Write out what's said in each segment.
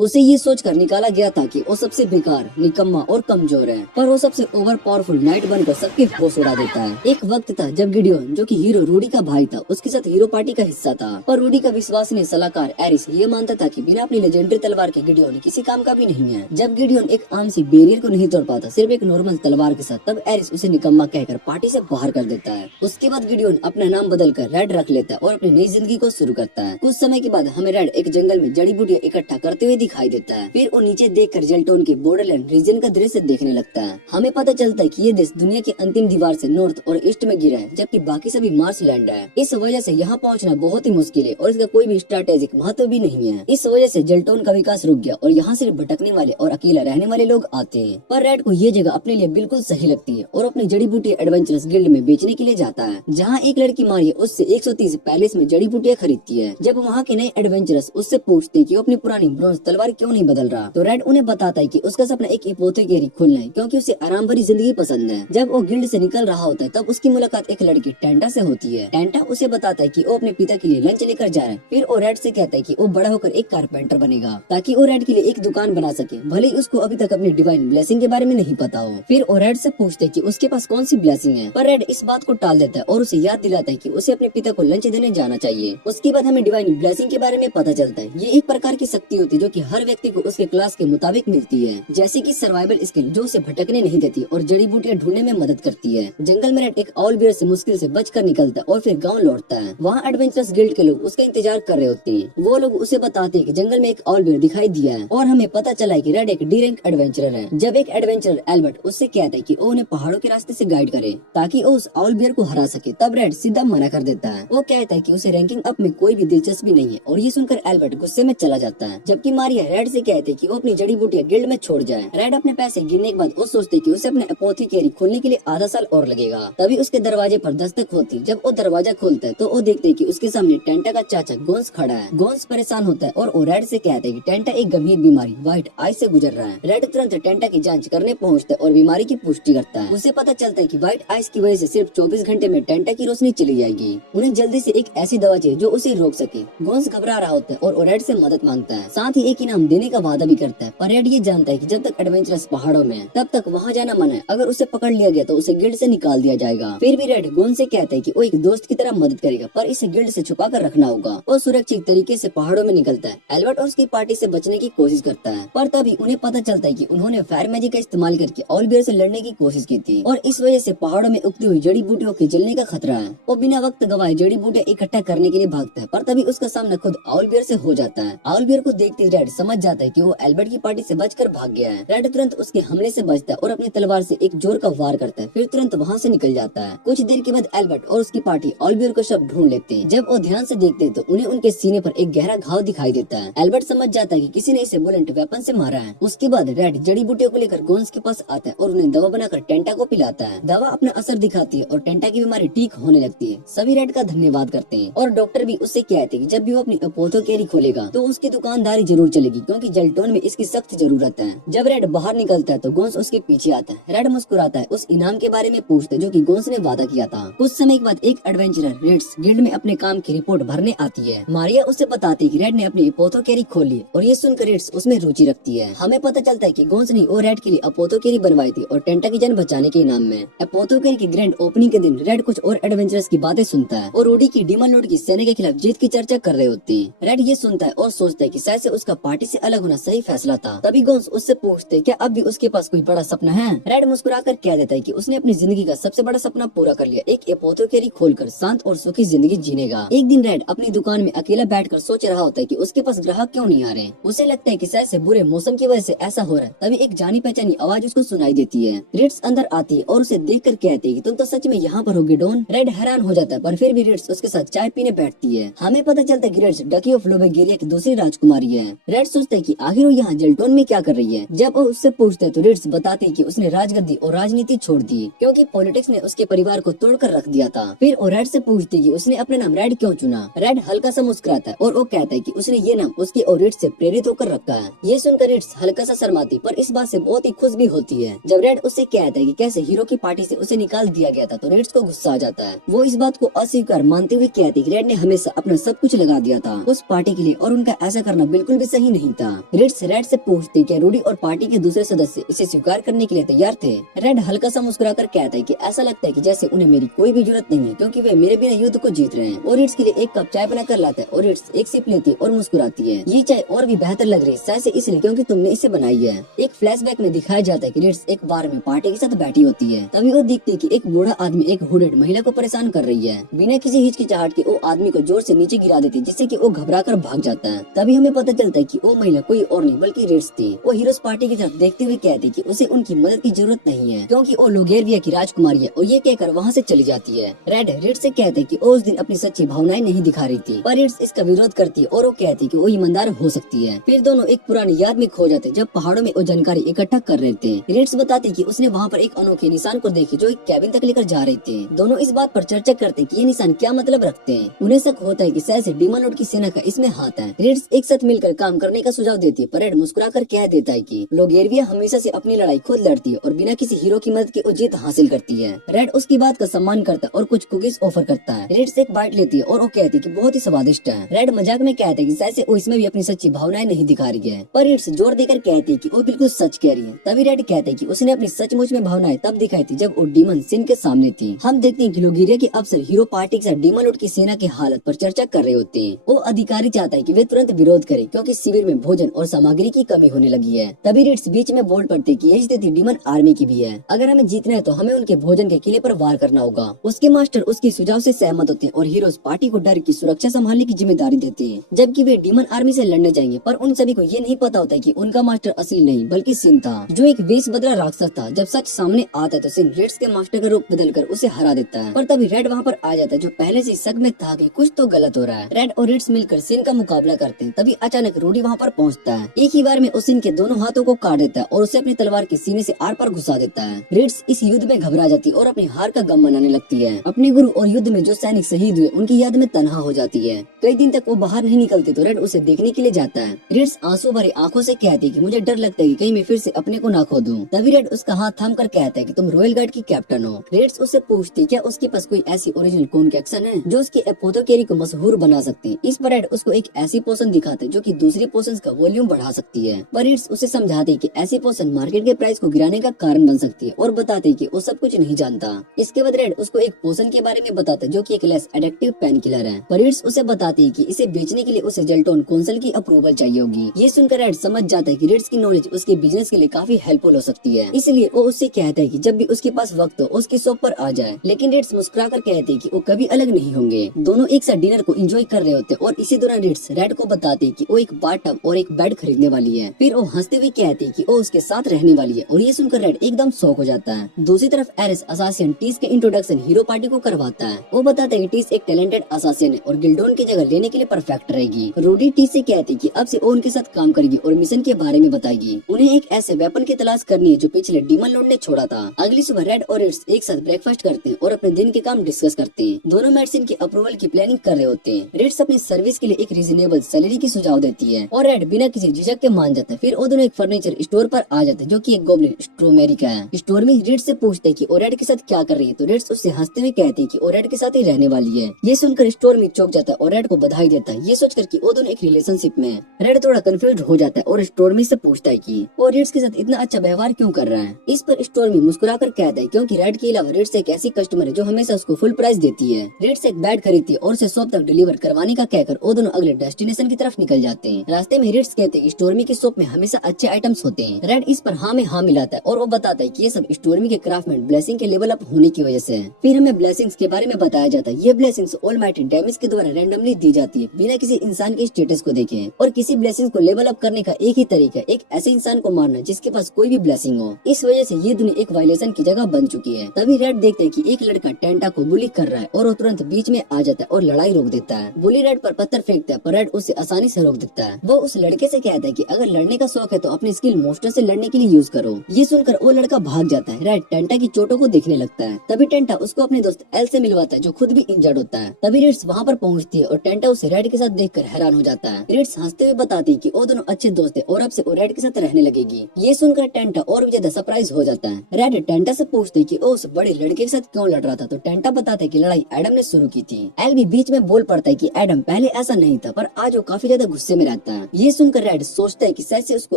उसे ये सोच कर निकाला गया था कि वो सबसे बेकार, निकम्मा और कमजोर है, पर वो सबसे ओवर पावरफुल नाइट बनकर सबके होश उड़ा देता है। एक वक्त था जब गिडियोन, जो कि हीरो रूडी का भाई था, उसके साथ हीरो पार्टी का हिस्सा था, पर रूडी का विश्वसनीय सलाहकार एरिस ये मानता था कि बिना अपनी लेजेंडरी तलवार के गिडियोन किसी काम का भी नहीं है। जब गिडियोन एक आम सी बैरियर को नहीं तोड़ पाता सिर्फ एक नॉर्मल तलवार के साथ, तब एरिस उसे निकम्मा कहकर पार्टी से बाहर कर देता है। उसके बाद गिडियोन अपना नाम बदलकर रेड रख लेता है और अपनी नई जिंदगी को शुरू करता है। कुछ समय के बाद हमें रेड एक जंगल में जड़ी बूटियां इकट्ठा करते हुए दिखाई देता है। फिर वो नीचे देखकर जेल्टोन के बॉर्डरलैंड रीजन का दृश्य देखने लगता है। हमें पता चलता है कि ये देश दुनिया की अंतिम दीवार से नॉर्थ और ईस्ट में गिरा है, जबकि बाकी सभी मार्स लैंड है। इस वजह से यहाँ पहुँचना बहुत ही मुश्किल है और इसका कोई भी स्ट्रैटेजिक महत्व भी नहीं है। इस वजह से जेल्टोन का विकास रुक गया और यहाँ सिर्फ भटकने वाले और अकेला रहने वाले लोग आते हैं। पर रेड को ये जगह अपने लिए बिल्कुल सही लगती है और अपनी जड़ी बूटी एडवेंचरस गिल्ड में बेचने के लिए जाता है, जहाँ एक लड़की मारिया उससे 130 पैलेस में जड़ी बूटियां खरीदती है। जब वहाँ के नए एडवेंचरस उससे पूछते हैं कि वो अपनी पुरानी ब्रॉन्ज तलवार क्यों नहीं बदल रहा, तो रेड उन्हें बताता है कि उसका सपना एक एपोथेकेरी खोलना है, क्योंकि उसे आराम भरी जिंदगी पसंद है। जब वो गिल्ड से निकल रहा होता है तब उसकी मुलाकात एक लड़की टेंटा से होती है। टेंटा उसे बताता है कि वो अपने पिता के लिए लंच लेकर जा रहा है। फिर वो रेड से कहता है कि वो बड़ा होकर एक कारपेंटर बनेगा ताकि वो रेड के लिए एक दुकान बना सके, भले ही उसको अभी तक अपनी डिवाइन ब्लेसिंग के बारे में नहीं पता हो। फिर वो रेड से पूछते हैं कि उसके पास कौन सी ब्लेसिंग है, पर रेड इस बात को टाल देता है और उसे याद दिलाता है कि उसे अपने पिता को लंच देने जाना चाहिए। उसके बाद हमें डिवाइन ब्लेसिंग के बारे में पता चलता है। ये एक प्रकार की शक्ति होती है जो कि हर व्यक्ति को उसके क्लास के मुताबिक मिलती है, जैसे कि सर्वाइवल स्किल जो उसे भटकने नहीं देती और जड़ी बूटियां ढूंढने में मदद करती है। जंगल में रेड एक ऑल बियर से मुश्किल से बचकर निकलता है और फिर गाँव लौटता है। वहाँ एडवेंचरस गिल्ड के लोग उसका इंतजार कर रहे होते हैं। वो लोग उसे बताते हैं कि जंगल में एक ऑल बियर दिखाई दिया है और हमें पता चला है कि रेड एक डी रैंक एडवेंचरर है। जब एक एडवेंचरर एल्बर्ट उससे कहता है कि वो उन्हें पहाड़ों के रास्ते से गाइड करे ताकि वो उस ऑल बियर को हरा सके, तब रेड सीधा मना कर देता है। वो कहता है कि उसे रैंकिंग अप में कोई भी दिलचस्पी नहीं है और ये सुनकर एल्बर्ट गुस्से में चला जाता है। जबकि मारिया रेड से कहते हैं कि वो अपनी जड़ी बूटियां गिल्ड में छोड़ जाए। रेड अपने पैसे गिनने के बाद वो सोचते कि उसे अपने एपोथेकेरी खोलने के लिए आधा साल और लगेगा। तभी उसके दरवाजे पर दस्तक होती। जब वो दरवाजा खोलता है तो वो देखते है कि उसके सामने टेंटा का चाचा गोंस खड़ा है। गोंस परेशान होता है और वो रेड से कहता है कि टेंटा एक गंभीर बीमारी व्हाइट आई से गुजर रहा है। रेड तुरंत टेंटा की जांच करने पहुंचता है और बीमारी की पुष्टि करता है। उसे पता चलता है कि व्हाइट आइस की वजह से सिर्फ 24 घंटे में टेंटा की रोशनी चली जाएगी। उन्हें जल्दी से एक ऐसी दवा चाहिए जो उसे रोक सके। गोंस घबरा रहा होता है और रेड से मदद मांगता है, साथ ही एक इनाम देने का वादा भी करता है। पर रेड ये जानता है कि जब तक एडवेंचरस पहाड़ों में है तब तक वहाँ जाना मना है। अगर उसे पकड़ लिया गया तो उसे गिल्ड से निकाल दिया जाएगा। फिर भी रेड गोंस से कहता है कि वो एक दोस्त की तरह मदद करेगा, पर इसे गिल्ड से छुपा कर रखना होगा। वो सुरक्षित तरीके से पहाड़ों में निकलता है। एल्बर्ट और उसकी पार्टी से बचने की कोशिश करता है, पर तभी उन्हें पता चलता है कि उन्होंने फायर मैजिक का इस्तेमाल करके ऑल बियर से लड़ने की कोशिश की थी और इस वजह से पहाड़ों में उगती हुई जड़ी बूटियों के जलने का खतरा है। वो बिना वक्त गवाए जड़ी बूटियां इकट्ठा करने के लिए भागता है, पर तभी उसका सामना खुद ऑल बियर से हो जाता है। ऑल बियर को देखते ही रेड समझ जाता है कि वो एल्बर्ट की पार्टी से बचकर भाग गया है। रेड तुरंत उसके हमले से बचता है और अपनी तलवार से एक जोर का वार करता है, फिर तुरंत वहाँ से निकल जाता है। कुछ देर के बाद एल्बर्ट और उसकी पार्टी ऑल बियर को शव ढूंढ लेते हैं। जब वो ध्यान से देखते हैं तो उन्हें उनके सीने पर एक गहरा घाव दिखाई देता है। एल्बर्ट समझ जाता है कि किसी ने इसे बुलेट वेपन से मारा है। उसके बाद रेड जड़ी बूटियों को लेकर गोंस के पास आता है और उन्हें दवा बनाकर टेंटा को पिलाता है। दवा अपना असर दिखाती है और टेंटा की बीमारी ठीक होने लगती है। सभी रेड का धन्यवाद करते हैं और डॉक्टर भी उससे कहते हैं कि जब भी वो अपनी एपोथेकेरी खोलेगा तो उसकी दुकानदारी जरूर चलेगी, क्योंकि जेल्टोन में इसकी सख्त जरूरत है। जब रेड बाहर निकलता है तो गोंस उसके पीछे आता है। रेड मुस्कुराता है, उस इनाम के बारे में पूछते जो कि गोंस ने वादा किया था। कुछ समय के बाद एक एडवेंचरर रेड्स गिल्ड में अपने काम की रिपोर्ट भरने आती है। मारिया उसे बताती है कि रेड ने अपनी एपोथेकेरी खोल ली और ये सुनकर रेड्स उसमें रुचि रखती है। हमें पता चलता है कि गोंस ने वो रेड के लिए एपोथेकेरी बनवाई थी और टेंटा की जान बचाने के इनाम में। एपोथेकेरी की ग्रैंड ओपनिंग के दिन रेड कुछ और एडवेंचरस की बातें सुनता है और रूडी की डीमन लॉर्ड की सेना के खिलाफ जीत की चर्चा कर रहे होते हैं। रेड ये सुनता है और सोचता है कि शायद से उसका पार्टी से अलग होना सही फैसला था। तभी गोंस उससे पूछते हैं क्या अब भी उसके पास कोई बड़ा सपना है। रेड मुस्कुराकर कह देता है कि उसने अपनी जिंदगी का सबसे बड़ा सपना पूरा कर लिया, एक एपोथेकेरी खोलकर शांत और सुखी जिंदगी जीनेगा। एक दिन रेड अपनी दुकान में अकेला बैठकर सोच रहा होता है कि उसके पास ग्राहक क्यों नहीं आ रहे। उसे लगता है कि शायद से बुरे मौसम की वजह से ऐसा हो रहा है। तभी एक जानी पहचानी आवाज उसको सुनाई देती है। रेड्स अंदर आती है और उसे देखकर कहती है कि तुम तो सच में यहाँ पर होगी डॉन। रेड हैरान हो जाता है, पर फिर भी रेड्स उसके साथ चाय पीने बैठती है। हमें पता चलता है कि रेड्स डकी ऑफ लोबेगेरिया की दूसरी राजकुमारी है। रेड सोचता है कि आखिर वो यहाँ जेल्टोन में क्या कर रही है। जब वो उससे पूछते हैं तो रेड्स बताते हैं कि उसने राजगद्दी और राजनीति छोड़ दी क्योंकि पॉलिटिक्स ने उसके परिवार को तोड़कर रख दिया था। फिर वो रेड से पूछती है कि उसने अपना नाम रेड क्यों चुना। रेड हल्का सा मुस्कुराता है और वो कहता है कि उसने ये नाम उसके और रेड से प्रेरित होकर रखा है। ये सुनकर रेड्स हल्का सा शर्माती पर इस बात से बहुत ही खुश भी होती है। जब रेड उससे कहता है कि कैसे हीरो की पार्टी से उसे निकाल दिया गया था तो रेड्स को गुस्सा आ जाता है। वो इस बात को अस्वीकार मानते हुए कहती है कि रेड ने हमेशा अपना सब कुछ लगा दिया था उस पार्टी के लिए और उनका ऐसा करना बिल्कुल भी सही ही नहीं था। रिट्स रेड से पूछती कि रूडी और पार्टी के दूसरे सदस्य इसे स्वीकार करने के लिए तैयार थे। रेड हल्का सा मुस्कुराकर कहता है कि ऐसा लगता है कि जैसे उन्हें मेरी कोई भी जरूरत नहीं है, क्योंकि वे मेरे बिना युद्ध को जीत रहे हैं। और रिट्स के लिए एक कप चाय बनाकर लाता है और रिट्स एक सिप लेती है और मुस्कुराती है। ये चाय और भी बेहतर लग रही है, शायद से इसलिए क्योंकि तुमने इसे बनाई है। एक फ्लैशबैक में दिखाया जाता है कि रिट्स एक बार में पार्टी के साथ बैठी होती है। तभी वो देखती है कि एक बूढ़ा आदमी एक हुडेड महिला को परेशान कर रही है। बिना किसी हिचकिचाहट के वो आदमी को जोर से नीचे गिरा देती है, जिससे कि वो घबरा कर भाग जाता है। तभी हमें पता चलता है कि वो महिला कोई और नहीं बल्कि रिट्स थी। वो हीरोज पार्टी की तरफ देखते हुए कहती है कि उसे उनकी मदद की जरूरत नहीं है, क्योंकि वो लोगेरिया की राजकुमारी है, और ये कहकर वहाँ से चली जाती है। रेड रिट्स से कहते हैं कि वो उस दिन अपनी सच्ची भावनाएं नहीं दिखा रही थी, पर रिट्स इसका विरोध करती है और वो कहती है कि वो ईमानदार हो सकती है। फिर दोनों एक पुरानी याद में खो जाते जब पहाड़ों में वो जानकारी इकट्ठा कर रहे थे। रिट्स बताती कि उसने वहाँ पर एक अनोखे निशान को देखी जो एक कैबिन तक लेकर जा रहे थे। दोनों इस बात पर चर्चा करते कि ये निशान क्या मतलब रखते हैं। उन्हें शक होता है कि शायद से डीमन लॉर्ड की सेना का इसमें हाथ है। रिट्स एक साथ मिलकर काम करने का सुझाव देती है, पर रेड मुस्कुराकर कह देता है कि लोगेरिया हमेशा से अपनी लड़ाई खुद लड़ती है और बिना किसी हीरो की मदद के वो जीत हासिल करती है। रेड उसकी बात का सम्मान करता है और कुछ कुकीज ऑफर करता है। रिट्स एक बाइट लेती है और वो कहती है कि बहुत ही स्वादिष्ट है। रेड मजाक में कहते हैं कि शायद से वो इसमें भी अपनी सच्ची भावनाएं नहीं दिखा रही है, पर रिट्स जोर देकर कहती है कि वो बिल्कुल सच कह रही है। तभी रेड कहते हैं कि उसने अपनी सचमुच में भावनाएं तब दिखाई थी जब वो डीमन सिन के सामने थी। हम देखते हैं कि लोगेरिया के अफसर हीरो पार्टी के साथ डीमन लॉर्ड की सेना की हालत पर चर्चा कर रहे होते हैं। वो अधिकारी चाहता है कि वे तुरंत विरोध करें, क्योंकि शिविर में भोजन और सामग्री की कमी होने लगी है। तभी रिट्स बीच में बोल पड़ती कि यही स्थिति डीमन आर्मी की भी है। अगर हमें जीतना है तो हमें उनके भोजन के किले पर वार करना होगा। उसके मास्टर उसकी सुझाव से सहमत होते हैं और हीरोज पार्टी को डर की सुरक्षा संभालने की जिम्मेदारी देते हैं, जबकि वे डीमन आर्मी से लड़ने जाएंगे। पर उन सभी को ये नहीं पता होता है कि उनका मास्टर असली नहीं बल्कि सिन था, जो एक वेश बदला राक्षस था। जब सच सामने आता है तो सिन रेड्स के मास्टर का रूप बदलकर उसे हरा देता है। पर तभी रेड वहाँ पर आ जाता है, जो पहले से शक में था कि कुछ तो गलत हो रहा है। रेड और रिट्स मिलकर सिन का मुकाबला करते हैं। तभी अचानक रूडी वहाँ पर पहुँचता है। एक ही बार में उस सिन के दोनों हाथों को काट देता है और उसे अपनी तलवार के सीने से आर पार घुसा देता है। रिट्स इस युद्ध में घबरा जाती है और अपनी हार का गम मनाने लगती है। अपने गुरु और युद्ध में जो सैनिक शहीद हुए उनकी याद में तन्हा हो जाती है। कई दिन तक वो बाहर नहीं निकलती तो रेड उसे देखने के लिए जाता है। रिट्स आंसू भरी आंखों से कहती है कि मुझे डर लगता है कि कहीं मैं फिर से अपने को ना खो दूं। तभी रेड उसका हाथ थाम कर कहता है कि तुम रॉयल गार्ड की कैप्टन हो। रिट्स उससे पूछती क्या उसके पास कोई ऐसी ओरिजिनल कॉन्केक्शन है जो उसकी एपोथेकेरी को मशहूर बना सकती है। इस पर रेड उसको एक ऐसी पोशन दिखाते जो कि दूसरी पोशन का वॉल्यूम बढ़ा सकती है। पर रिट्स उसे समझाते कि ऐसी पोशन मार्केट के प्राइस को गिराने का कारण बन सकती है और बताते कि वो सब कुछ नहीं जानता। इसके बाद रेड उसको एक पोशन के बारे में बताता है जो कि एक लेस एडिक्टिव पेन किलर है। पर रिट्स उसे बताती है कि इसे बेचने के लिए उसे जेल्टोन काउंसिल की अप्रूवल चाहिए होगी। ये सुनकर रेड समझ जाता है कि रिट्स की नॉलेज उसके बिजनेस के लिए काफी हेल्पफुल हो सकती है, इसलिए वो उससे कहता है कि जब भी उसके पास वक्त हो उसकी शॉप पर आ जाए। लेकिन रिट्स मुस्कुराकर कहते हैं कि वो कभी अलग नहीं होंगे। दोनों एक साथ डिनर को एंजॉय कर रहे होते और इसी दौरान रिट्स रेड को बताते हैं कि वो एक बाथटब और एक बेड खरीदने वाली है। फिर वो हंसते हुए कहते हैं कि वो उसके साथ रहने वाली है और ये सुनकर रेड एकदम शॉक हो जाता है। दूसरी तरफ एरिस असासिन टीस के इंट्रोडक्शन हीरो पार्टी को करवाता है। वो बताता है कि टीस एक टैलेंटेड असासिन है और गिल्डोन की जगह लेने के लिए परफेक्ट रहेगी। रूडी टीस से कहती है कि अब से वो उनके साथ काम करेगी और मिशन के बारे में बताएगी। उन्हें एक ऐसे वेपन की तलाश करनी है जो पिछले डीमन लॉर्ड ने छोड़ा था। अगली सुबह रेड और रिट्स एक साथ ब्रेकफास्ट करते हैं और अपने दिन के काम डिस्कस करते हैं। दोनों मेडिसिन की अप्रूवल की प्लानिंग कर रहे होते हैं। रिट्स अपनी सर्विस के लिए एक रीजनेबल सैलरी की सुझाव देती है और रेड बिना किसी झिझक के मान जाता है। फिर वो दोनों एक फर्नीचर स्टोर पर आ जाते हैं जो कि एक गोब्लिन स्ट्रोमेरी का है। स्टोर में रिट्स से पूछते हैं कि वो रेड के साथ क्या कर रही है, तो रिट्स उससे हंसते हुए कहती है कि वो रेड के साथ ही रहने वाली है। ये सुनकर स्टोर में चौंक जाता है और रेड को बधाई देता है, ये सोचकर कि वो दोनों एक रिलेशनशिप में है। रेड थोड़ा कंफ्यूज हो जाता है और स्टोर में से पूछता है कि वो रिट्स के साथ इतना अच्छा व्यवहार क्यों कर रहा है। इस पर स्टोर में मुस्कुराकर कहता है क्योंकि रेड के अलावा रिट्स एक ऐसी कस्टमर है जो हमेशा उसको फुल प्राइस देती है। रिट्स एक बेड खरीदती है और उसे शॉप तक डिलीवर करवाने का कहकर वो दोनों अगले डेस्टिनेशन की तरफ निकल जाते हैं। रास्ते में रिट्स कहते हैं स्टोरमी की शॉप में हमेशा अच्छे आइटम्स होते हैं। रेड इस पर हाँ में हाँ मिलाता है और वो बताता है कि ये सब स्टोरमी के क्राफ्टमैन ब्लेसिंग के लेवल अप होने की वजह से है। फिर हमें ब्लेसिंग्स के बारे में बताया जाता है। ये ब्लेसिंग्स ऑलमाइटी डैमेज के द्वारा रैंडमली दी जाती है बिना किसी इंसान के स्टेटस को देखे, और किसी ब्लेसिंग्स को लेवल अप करने का एक ही तरीका एक ऐसे इंसान को मारना जिसके पास कोई भी ब्लेसिंग हो। इस वजह से ये दुनिया एक वायलेशन की जगह बन चुकी है। तभी रेड देखते हैं कि एक लड़का टेंटा को बुली कर रहा है और वो तुरंत बीच में आ जाता है और लड़ाई रोक देता है। बुली रेड पर पत्थर फेंकता है पर रेड उसे आसानी से रोक देता है। वो उस लड़के से कहता है कि अगर लड़ने का शौक है तो अपनी स्किल मोस्टर से लड़ने के लिए यूज करो। ये सुनकर वो लड़का भाग जाता है। रेड टेंटा की चोटों को देखने लगता है। तभी टेंटा उसको अपने दोस्त एल से मिलवाता है जो खुद भी इंजर्ड होता है। तभी रिट्स वहाँ पर पहुँचती है और टेंटा उसे रेड के साथ देखकर हैरान हो जाता है। रिट्स हंसते हुए बताती है कि वो दोनों अच्छे दोस्त है और अब से वो रेड के साथ रहने लगेगी। ये सुनकर टेंटा और भी ज्यादा सरप्राइज हो जाता है। रेड टेंटा से पूछते कि वो उस बड़े लड़के के साथ क्यों लड़ रहा था, तो टेंटा बताता है कि लड़ाई एडम ने शुरू की थी। एल भी बीच में बोल पड़ता है कि एडम पहले ऐसा नहीं था पर आज वो काफी ज्यादा गुस्से में रहता है। जाता है। ये सुनकर रेड सोचता है कि शायद से उसको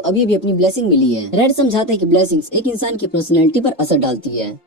अभी अभी अपनी ब्लेसिंग मिली है। रेड समझाता है कि ब्लेसिंग्स एक इंसान की पर्सनैलिटी पर असर डालती है।